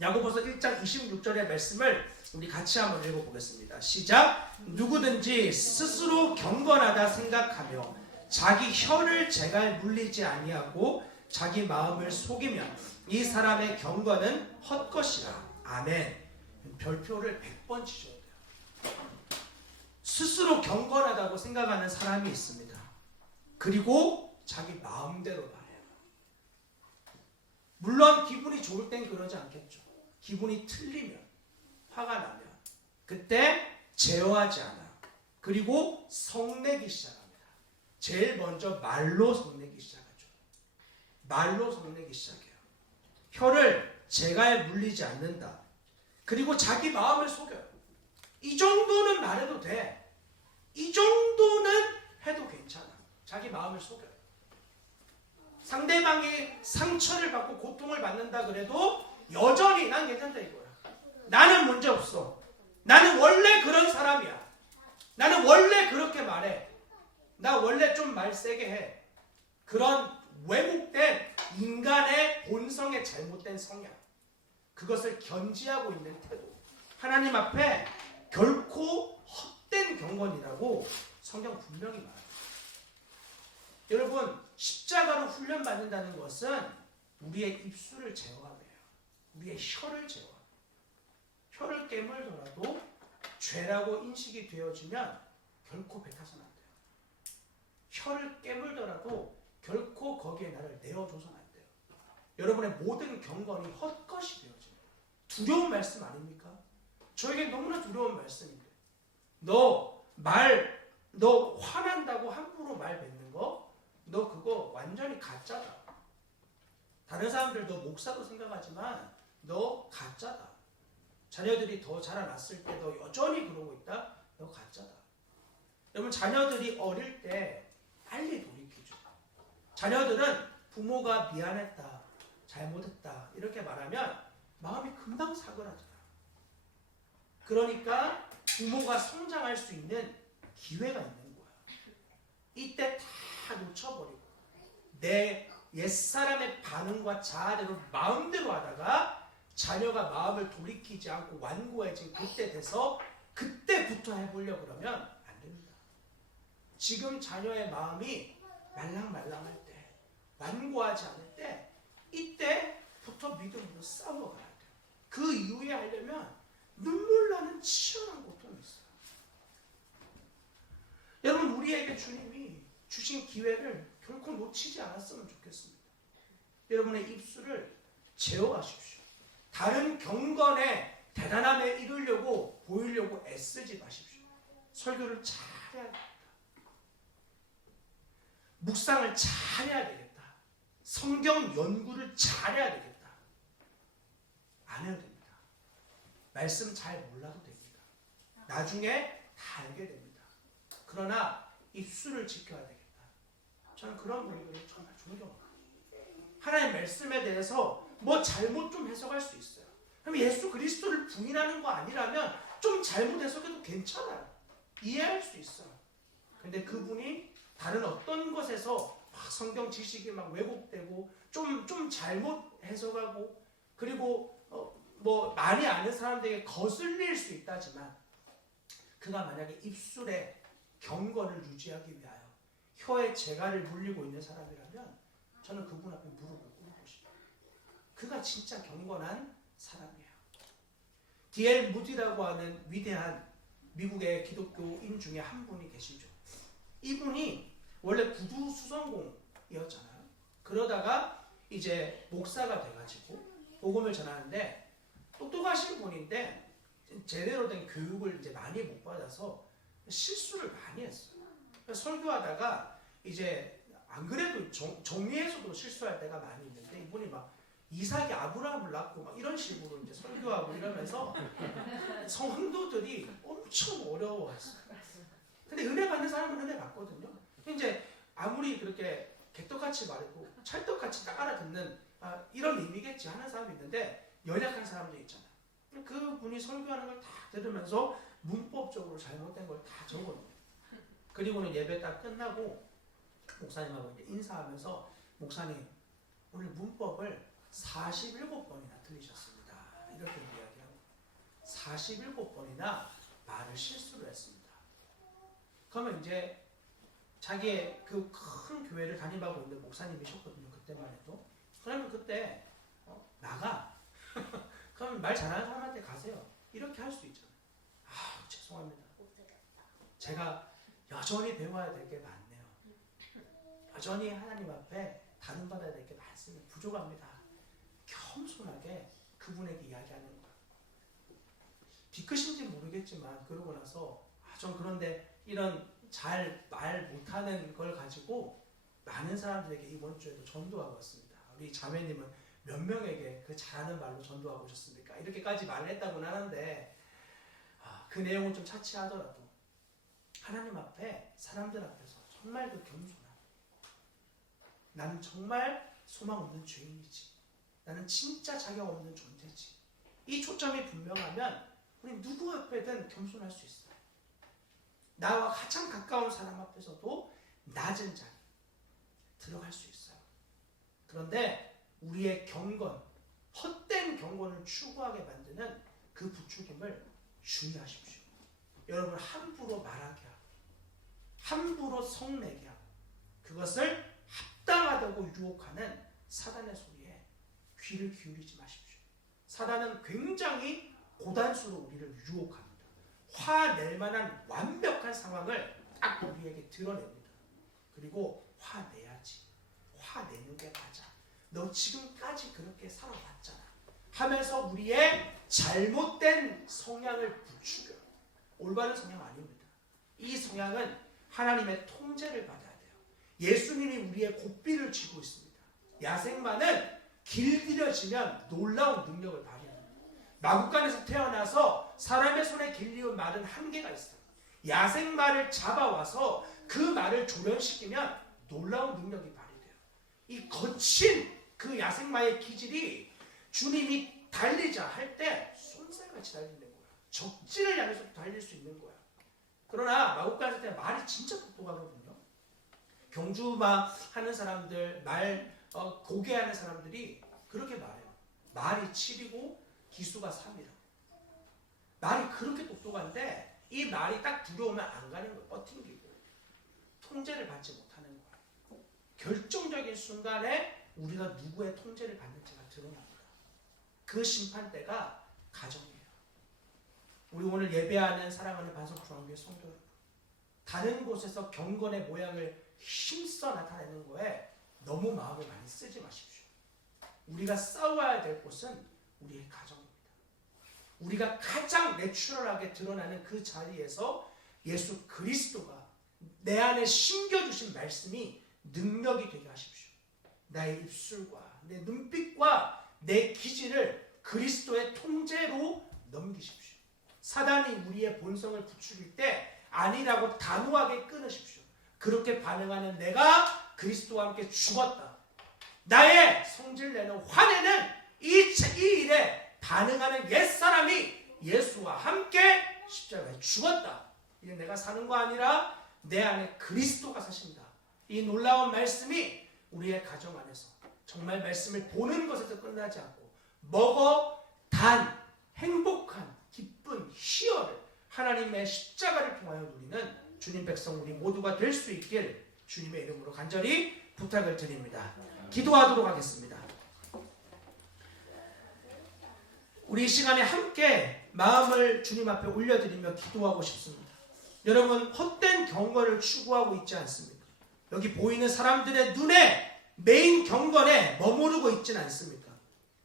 야고보서 1장 26절의 말씀을 우리 같이 한번 읽어보겠습니다. 시작. 누구든지 스스로 경건하다 생각하며 자기 혀를 제갈 물리지 아니하고 자기 마음을 속이면 이 사람의 경건은 헛것이라. 아멘. 별표를 100번 치셔야 돼요. 스스로 경건하다고 생각하는 사람이 있습니다. 그리고 자기 마음대로 말해요. 물론 기분이 좋을 땐 그러지 않겠죠. 기분이 틀리면, 화가 나면 그때 제어하지 않아요. 그리고 성내기 시작합니다. 제일 먼저 말로 성내기 시작하죠. 말로 성내기 시작해요. 혀를 제갈 물리지 않는다. 그리고 자기 마음을 속여요. 이 정도는 말해도 돼. 이 정도는 해도 괜찮아. 자기 마음을 속여요. 상대방이 상처를 받고 고통을 받는다 그래도 여전히 난 괜찮다 이거야. 나는 문제 없어. 나는 원래 그런 사람이야. 나는 원래 그렇게 말해. 나 원래 좀 말 세게 해. 그런 왜곡된 인간의 본성의 잘못된 성향. 그것을 견지하고 있는 태도. 하나님 앞에 결코 헛된 경건이라고 성경 분명히 말합니다. 여러분 십자가로 훈련받는다는 것은 우리의 입술을 제어하며요. 우리의 혀를 제어하며 혀를 깨물더라도 죄라고 인식이 되어지면 결코 뱉어서는 안 돼요. 혀를 깨물더라도 결코 거기에 나를 내어줘서는 안 돼요. 여러분의 모든 경건이 헛것이 되어집니다. 두려운 말씀 아닙니까? 저에게 너무나 두려운 말씀인데 너 화난다고 함부로 말 뱉는 거 너 그거 완전히 가짜다. 다른 사람들 너 목사도 생각하지만 너 가짜다. 자녀들이 더 자라났을 때 너 여전히 그러고 있다? 너 가짜다. 여러분 자녀들이 어릴 때 빨리 돌이키죠. 자녀들은 부모가 미안했다, 잘못했다 이렇게 말하면 마음이 금방 사그라져요. 그러니까 부모가 성장할 수 있는 기회가 있는 거야. 이때 다 놓쳐버리고 내 옛사람의 반응과 자아대로 마음대로 하다가 자녀가 마음을 돌이키지 않고 완고해진 그때 돼서 그때부터 해보려고 그러면 안 됩니다. 지금 자녀의 마음이 말랑말랑할 때, 완고하지 않을 때 이때부터 믿음으로 싸워가야 돼요. 그 이후에 하려면 눈물 나는 치열한 고통이 있어요. 여러분 우리에게 주님이 주신 기회를 결코 놓치지 않았으면 좋겠습니다. 여러분의 입술을 제어하십시오. 다른 경건에 대단함에 이르려고 보이려고 애쓰지 마십시오. 설교를 잘해야 됩니다. 묵상을 잘해야 되겠다. 성경 연구를 잘해야 되겠다. 안 해도 됩니다. 말씀 잘 몰라도 됩니다. 나중에 다 알게 됩니다. 그러나 입술을 지켜야 되겠다. 저는 그런 분들이 정말 존경합니다. 하나님의 말씀에 대해서 뭐 잘못 좀 해석할 수 있어요. 그럼 예수 그리스도를 부인하는 거 아니라면 좀 잘못 해석해도 괜찮아요. 이해할 수 있어요. 근데 그분이 다른 어떤 것에서 막 성경 지식이 막 왜곡되고 좀 잘못 해석하고 그리고 뭐 많이 아는 사람들에게 거슬릴 수 있다지만 그가 만약에 입술에 경건을 유지하기 위하여 혀에 재갈을 물리고 있는 사람이라면 저는 그분 앞에 무릎을 꿇고 싶어요. 그가 진짜 경건한 사람이에요. D.L. 무디라고 하는 위대한 미국의 기독교인 중에 한 분이 계시죠. 이분이 원래 구두 수선공이었잖아요. 그러다가 이제 목사가 돼가지고 복음을 전하는데 똑똑하신 분인데 제대로 된 교육을 이제 많이 못 받아서 실수를 많이 했어요. 설교하다가 이제 안 그래도 정리에서도 실수할 때가 많이 있는데 이분이 막 이삭이 아브라함을 낳고 막 이런 식으로 이제 설교하고 이러면서 성도들이 엄청 어려워했어요. 근데 은혜 받는 사람은 은혜 받거든요. 이제 아무리 그렇게 개떡같이 말고 찰떡같이 딱 알아듣는 이런 의미겠지 하는 사람이 있는데 연약한 사람도 있잖아요. 그분이 설교하는 걸 다 들으면서 문법적으로 잘못된 걸 다 적어놓어요. 그리고는 예배 딱 끝나고 목사님하고 이제 인사하면서 목사님 오늘 문법을 47번이나 틀리셨습니다. 이렇게 이야기하고 47번이나 말을 실수를 했습니다. 그러면 이제 자기의 그 큰 교회를 담임하고 있는 목사님이셨거든요. 그때만 해도. 그러면 그때 나가. 그러면 말 잘하는 사람한테 가세요. 이렇게 할 수 있잖아요. 죄송합니다. 제가 여전히 배워야 될 게 많네요. 여전히 하나님 앞에 다름받아야 될 게 많습니다. 부족합니다. 겸손하게 그분에게 이야기하는 거예요. 뒤끝인지 모르겠지만 그러고 나서 전 그런데 이런 잘 말 못하는 걸 가지고 많은 사람들에게 이번 주에도 전도하고 왔습니다. 우리 자매님은 몇 명에게 그 잘하는 말로 전도하고 오셨습니까? 이렇게까지 말을 했다고는 하는데 그 내용은 좀 차치하더라도 하나님 앞에 사람들 앞에서 정말 그 겸손함, 나는 정말 소망 없는 죄인이지, 나는 진짜 자격 없는 존재지, 이 초점이 분명하면 우리 누구 앞에든 겸손할 수 있어요. 나와 가장 가까운 사람 앞에서도 낮은 자리 들어갈 수 있어요. 그런데 우리의 경건, 헛된 경건을 추구하게 만드는 그 부추김을 주의하십시오. 여러분 함부로 말하게 하고 함부로 성내게 하고 그것을 합당하다고 유혹하는 사단의 소리에 귀를 기울이지 마십시오. 사단은 굉장히 고단수로 우리를 유혹합니다. 화낼 만한 완벽한 상황을 딱 우리에게 드러냅니다. 그리고 화내야지. 화내는 게 맞아. 너 지금까지 그렇게 살아왔잖아. 하면서 우리의 잘못된 성향을 부추겨요. 올바른 성향 아닙니다. 이 성향은 하나님의 통제를 받아야 돼요. 예수님이 우리의 고삐를 쥐고 있습니다. 야생마는 길들여지면 놀라운 능력을 발휘합니다. 마구간에서 태어나서 사람의 손에 길리운 말은 한계가 있어요. 야생마를 잡아와서 그 말을 조련시키면 놀라운 능력이 발휘돼요. 이 거친 그 야생마의 기질이 주님이 달리자 할 때 쏜살같이 달리는 거예요. 적진을 향해서 달릴 수 있는 거예요. 그러나 마구간에서 때 말이 진짜 똑똑하거든요. 경주마 하는 사람들, 고개하는 사람들이 그렇게 말해요. 말이 7이고 기수가 3이라고. 말이 그렇게 똑똑한데 이 말이 딱 들어오면 안 가는 거예요. 버팅기고 통제를 받지 못하는 거예요. 결정적인 순간에 우리가 누구의 통제를 받는지가 드러납니다. 그 심판대가 가정이에요. 우리 오늘 예배하는 사랑하는 반석중앙교회 성도 여러분, 다른 곳에서 경건의 모양을 힘써 나타내는 거에 너무 마음을 많이 쓰지 마십시오. 우리가 싸워야 될 곳은 우리의 가정입니다. 우리가 가장 내추럴하게 드러나는 그 자리에서 예수 그리스도가 내 안에 심겨주신 말씀이 능력이 되게 하십시오. 나의 입술과 내 눈빛과 내 기질을 그리스도의 통제로 넘기십시오. 사단이 우리의 본성을 부추길 때 아니라고 단호하게 끊으십시오. 그렇게 반응하는 내가 그리스도와 함께 죽었다. 나의 성질내는 화내는 이 일에 반응하는 옛사람이 예수와 함께 십자가에 죽었다. 이게 내가 사는 거 아니라 내 안에 그리스도가 사신다. 이 놀라운 말씀이 우리의 가정 안에서 정말 말씀을 보는 것에서 끝나지 않고 먹어 단 행복한 기쁜 희열을 하나님의 십자가를 통하여 누리는 주님 백성 우리 모두가 될 수 있길 주님의 이름으로 간절히 부탁을 드립니다. 기도하도록 하겠습니다. 우리 이 시간에 함께 마음을 주님 앞에 올려드리며 기도하고 싶습니다. 여러분, 헛된 경건을 추구하고 있지 않습니까? 여기 보이는 사람들의 눈에 메인 경건에 머무르고 있지는 않습니까?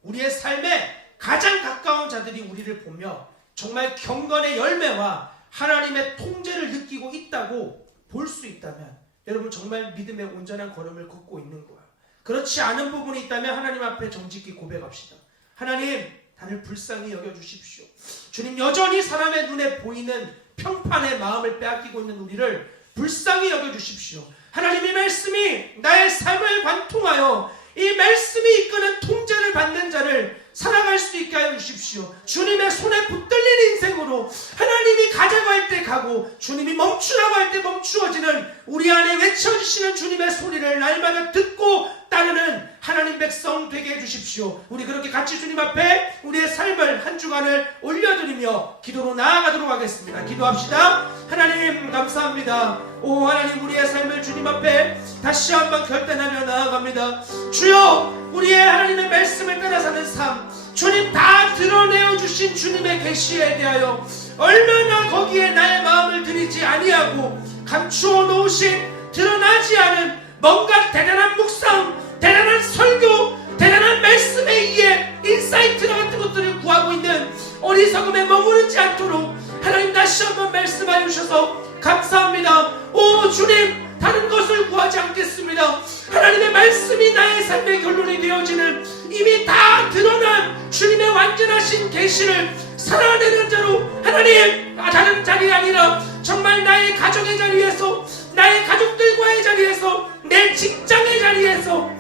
우리의 삶에 가장 가까운 자들이 우리를 보며 정말 경건의 열매와 하나님의 통제를 느끼고 있다고 볼 수 있다면 여러분 정말 믿음의 온전한 걸음을 걷고 있는 거예요. 그렇지 않은 부분이 있다면 하나님 앞에 정직히 고백합시다. 하나님, 나를 불쌍히 여겨주십시오. 주님, 여전히 사람의 눈에 보이는 평판의 마음을 빼앗기고 있는 우리를 불쌍히 여겨주십시오. 하나님의 말씀이 나의 삶을 관통하여 이 말씀이 이끄는 통제를 받는 자를 살아갈 수 있게 하여 주십시오. 주님의 손에 붙들린 인생으로 하나님이 가자고 할 때 가고 주님이 멈추라고 할 때 멈추어지는 우리 안에 외쳐주시는 주님의 소리를 날마다 듣고 따르는 하나님 백성 되게 해주십시오. 우리 그렇게 같이 주님 앞에 우리의 삶을 한 주간을 올려드리며 기도로 나아가도록 하겠습니다. 기도합시다. 하나님 감사합니다. 오 하나님, 우리의 삶을 주님 앞에 다시 한번 결단하며 나아갑니다. 주여, 우리의 하나님의 말씀을 따라 사는 삶, 주님 다 드러내어 주신 주님의 계시에 대하여 얼마나 거기에 나의 마음을 들이지 아니하고 감추어 놓으신 드러나지 않은 뭔가 대단한 묵상, 대단한 설교, 대단한 말씀에 의해 인사이트 같은 것들을 구하고 있는 어리석음에 머무르지 않도록 하나님 다시 한번 말씀하여 주셔서 감사합니다. 오 주님, 다른 것을 구하지 않겠습니다. 하나님의 말씀이 나의 삶의 결론이 되어지는 이미 다 드러난 주님의 완전하신 계시를 살아내는 자로 하나님, 다른 자리가 아니라 정말 나의 가정의 자리에서, 나의 가족들과의 자리에서, 내 직장의 자리에서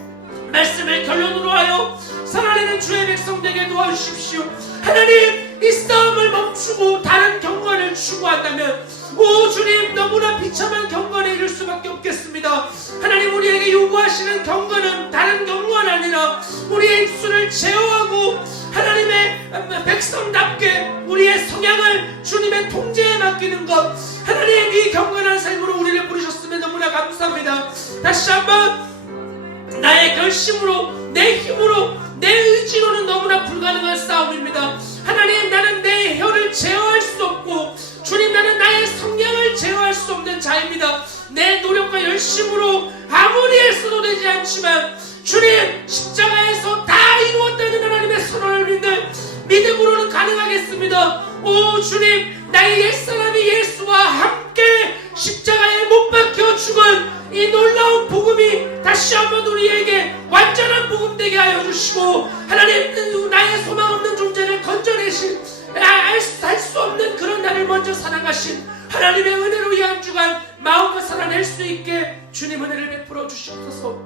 말씀을 결론으로 하여 살아내는 주의 백성 되게 도와주십시오. 하나님, 이 싸움을 멈추고 다른 경건을 추구한다면 오 주님, 너무나 비참한 경건에 이를 수밖에 없겠습니다. 하나님, 우리에게 요구하시는 경건은 다른 경건 아니라 우리의 입술을 제어하고 하나님의 백성답게 우리의 성향을 주님의 통제에 맡기는 것, 하나님 이 경건한 삶으로 우리를 부르셨으면 너무나 감사합니다. 다시 한번 나의 결심으로, 내 힘으로, 내 의지로는 너무나 불가능한 싸움입니다. 하나님, 나는 내 혀를 제어할 수 없고 주님, 나는 나의 성향을 제어할 수 없는 자입니다. 내 노력과 열심으로 아무리 애써도 되지 않지만 주님, 십자가에서 다 이루었다는 하나님의 선언을 믿는 믿음으로는 가능하겠습니다. 오 주님, 나의 옛사람이 예수와 함께 십자가에 못 박혀 죽은 이 놀라운 복음이 다시 한번 우리에게 완전한 복음 되게 하여 주시고 하나님, 나의 소망 없는 존재를 건져내신, 할 수 없는 그런 나를 먼저 사랑하신 하나님의 은혜로 이 한 주간 마음껏 살아낼 수 있게 주님 은혜를 베풀어 주시옵소서.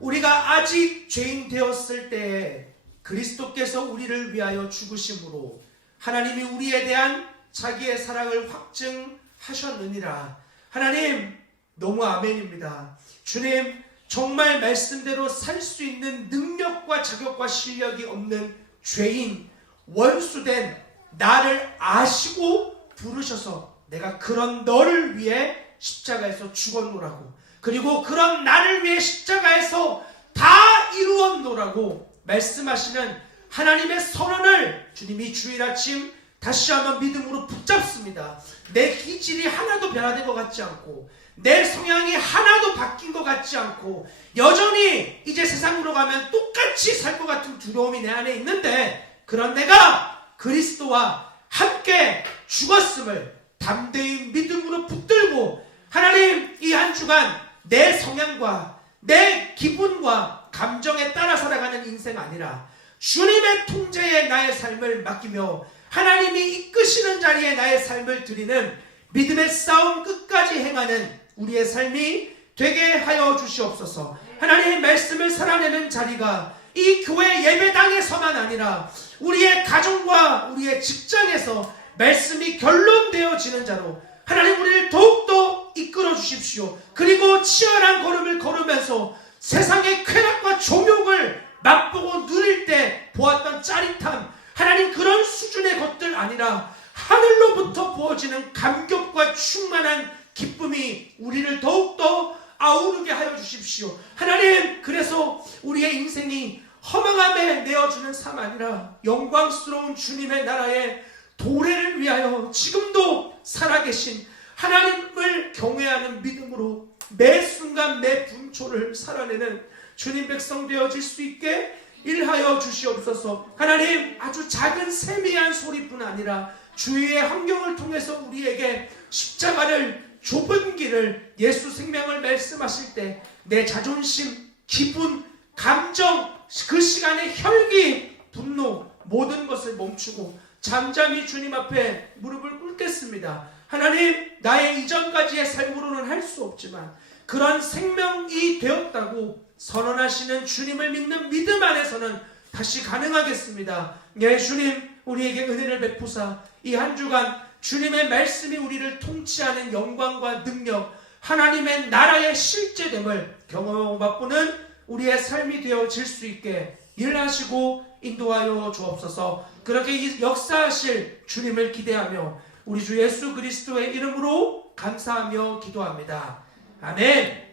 우리가 아직 죄인 되었을 때에 그리스도께서 우리를 위하여 죽으심으로 하나님이 우리에 대한 자기의 사랑을 확증하셨느니라. 하나님, 너무 아멘입니다. 주님, 정말 말씀대로 살 수 있는 능력과 자격과 실력이 없는 죄인, 원수된 나를 아시고 부르셔서 내가 그런 너를 위해 십자가에서 죽었노라고, 그리고 그런 나를 위해 십자가에서 다 이루었노라고 말씀하시는 하나님의 선언을 주님이 주일 아침 다시 한번 믿음으로 붙잡습니다. 내 기질이 하나도 변화된 것 같지 않고 내 성향이 하나도 바뀐 것 같지 않고 여전히 이제 세상으로 가면 똑같이 살 것 같은 두려움이 내 안에 있는데, 그런 내가 그리스도와 함께 죽었음을 담대히 믿음으로 붙들고 하나님, 이 한 주간 내 성향과 내 기분과 감정에 따라 살아가는 인생 아니라 주님의 통제에 나의 삶을 맡기며 하나님이 이끄시는 자리에 나의 삶을 드리는 믿음의 싸움 끝까지 행하는 우리의 삶이 되게 하여 주시옵소서. 하나님의 말씀을 살아내는 자리가 이 교회 예배당에서만 아니라 우리의 가정과 우리의 직장에서 말씀이 결론되어지는 자로 하나님 우리를 더욱더 이끌어 주십시오. 그리고 치열한 걸음을 걸으면서 세상의 쾌락과 종욕을 맛보고 누릴 때 보았던 짜릿함, 하나님 그런 수준의 것들 아니라 하늘로부터 부어지는 감격과 충만한 기쁨이 우리를 더욱더 아우르게 하여 주십시오. 하나님, 그래서 우리의 인생이 허망함에 내어주는 삶 아니라 영광스러운 주님의 나라의 도래를 위하여 지금도 살아계신 하나님을 경외하는 믿음으로 매 순간 매 분초를 살아내는 주님 백성 되어질 수 있게 일하여 주시옵소서. 하나님, 아주 작은 세미한 소리뿐 아니라 주위의 환경을 통해서 우리에게 십자가를 좁은 길을 예수 생명을 말씀하실 때 내 자존심, 기분, 감정, 그 시간의 혈기, 분노 모든 것을 멈추고 잠잠히 주님 앞에 무릎을 꿇겠습니다. 하나님, 나의 이전까지의 삶으로는 할 수 없지만 그런 생명이 되었다고 선언하시는 주님을 믿는 믿음 안에서는 다시 가능하겠습니다. 예, 주님, 우리에게 은혜를 베푸사 이 한 주간 주님의 말씀이 우리를 통치하는 영광과 능력, 하나님의 나라의 실제됨을 경험하고 맛보는 우리의 삶이 되어질 수 있게 일하시고 인도하여 주옵소서. 그렇게 역사하실 주님을 기대하며 우리 주 예수 그리스도의 이름으로 감사하며 기도합니다. 아멘.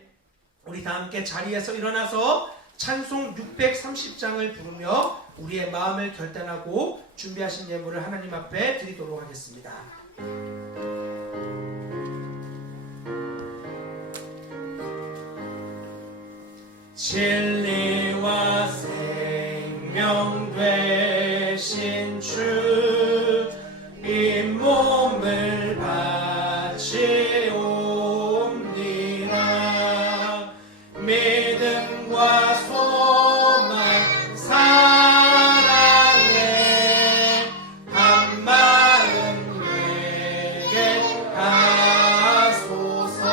우리 다 함께 자리에서 일어나서 찬송 630장을 부르며 우리의 마음을 결단하고 준비하신 예물을 하나님 앞에 드리도록 하겠습니다. 진리와 생명 되신 주, 이 몸을 바치옵니다. 믿음과 소망 사랑에 한 마음 되게 하소서.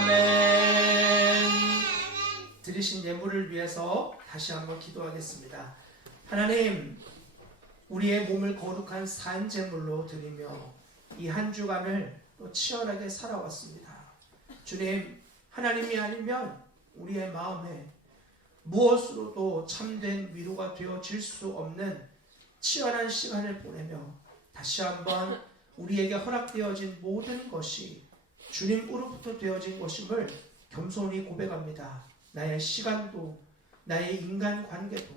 아멘. 드리신 예물을 위해서 다시 한번 기도하겠습니다. 하나님, 우리의 몸을 거룩한 산제물로 드리며 이 한 주간을 또 치열하게 살아왔습니다. 주님, 하나님이 아니면 우리의 마음에 무엇으로도 참된 위로가 되어질 수 없는 치열한 시간을 보내며 다시 한번 우리에게 허락되어진 모든 것이 주님으로부터 되어진 것임을 겸손히 고백합니다. 나의 시간도, 나의 인간관계도,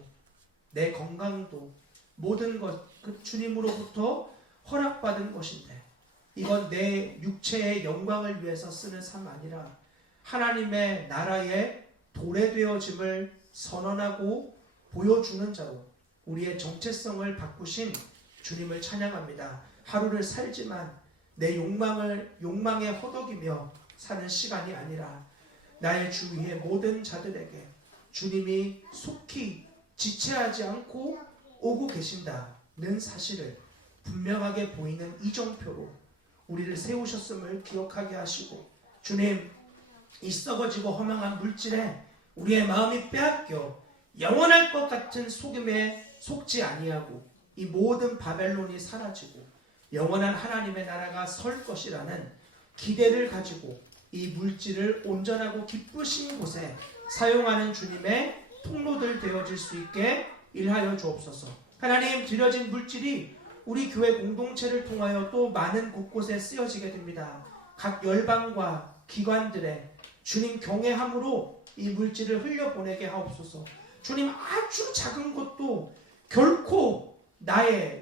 내 건강도 모든 것 그 주님으로부터 허락받은 것인데 이건 내 육체의 영광을 위해서 쓰는 삶 아니라 하나님의 나라의 도래되어짐을 선언하고 보여주는 자로 우리의 정체성을 바꾸신 주님을 찬양합니다. 하루를 살지만 내 욕망에 허덕이며 사는 시간이 아니라 나의 주위의 모든 자들에게 주님이 속히 지체하지 않고 오고 계신다는 사실을 분명하게 보이는 이정표로 우리를 세우셨음을 기억하게 하시고, 주님, 이 썩어지고 허망한 물질에 우리의 마음이 빼앗겨 영원할 것 같은 속임에 속지 아니하고 이 모든 바벨론이 사라지고 영원한 하나님의 나라가 설 것이라는 기대를 가지고 이 물질을 온전하고 기쁘신 곳에 사용하는 주님의 통로들 되어질 수 있게 일하여 주옵소서. 하나님, 드려진 물질이 우리 교회 공동체를 통하여 또 많은 곳곳에 쓰여지게 됩니다. 각 열방과 기관들의 주님 경외함으로 이 물질을 흘려보내게 하옵소서. 주님, 아주 작은 것도 결코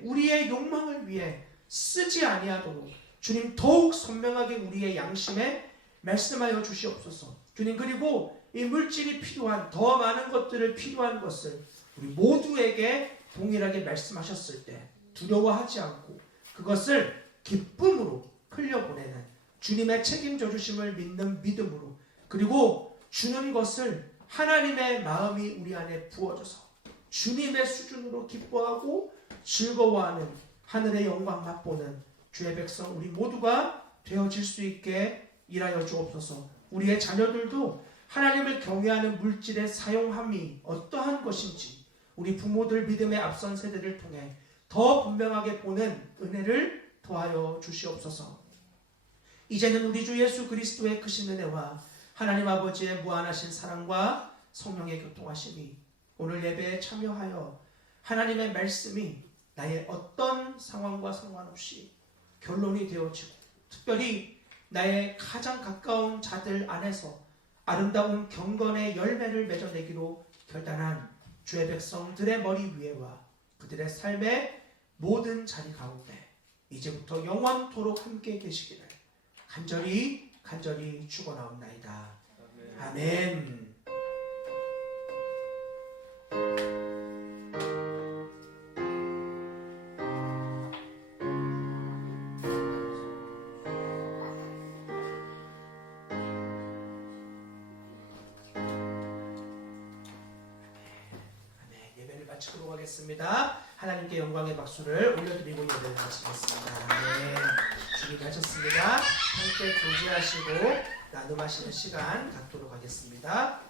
우리의 욕망을 위해 쓰지 아니하도록 주님 더욱 선명하게 우리의 양심에 말씀하여 주시옵소서. 주님, 그리고 이 물질이 필요한 더 많은 것들을 필요한 것을 우리 모두에게 동일하게 말씀하셨을 때 두려워하지 않고 그것을 기쁨으로 흘려보내는 주님의 책임져 주심을 믿는 믿음으로, 그리고 주는 것을 하나님의 마음이 우리 안에 부어져서 주님의 수준으로 기뻐하고 즐거워하는, 하늘의 영광 맛보는 주의 백성 우리 모두가 되어질 수 있게 일하여 주옵소서. 우리의 자녀들도 하나님을 경외하는 물질의 사용함이 어떠한 것인지 우리 부모들 믿음의 앞선 세대를 통해 더 분명하게 보는 은혜를 더하여 주시옵소서. 이제는 우리 주 예수 그리스도의 크신 은혜와 하나님 아버지의 무한하신 사랑과 성령의 교통하심이 오늘 예배에 참여하여 하나님의 말씀이 나의 어떤 상황과 상관없이 결론이 되어지고, 특별히 나의 가장 가까운 자들 안에서 아름다운 경건의 열매를 맺어내기로 결단한 주의 백성들의 머리 위에와 그들의 삶의 모든 자리 가운데 이제부터 영원토록 함께 계시기를 간절히 축원하옵나이다. 아멘. 예배를 마치도록 하겠습니다. 하나님께 영광의 박수를 올려드리고 예배를 마치겠습니다. 아멘. 주님 하셨습니다. 함께 교제하시고 나눔하시는 시간 갖도록 하겠습니다.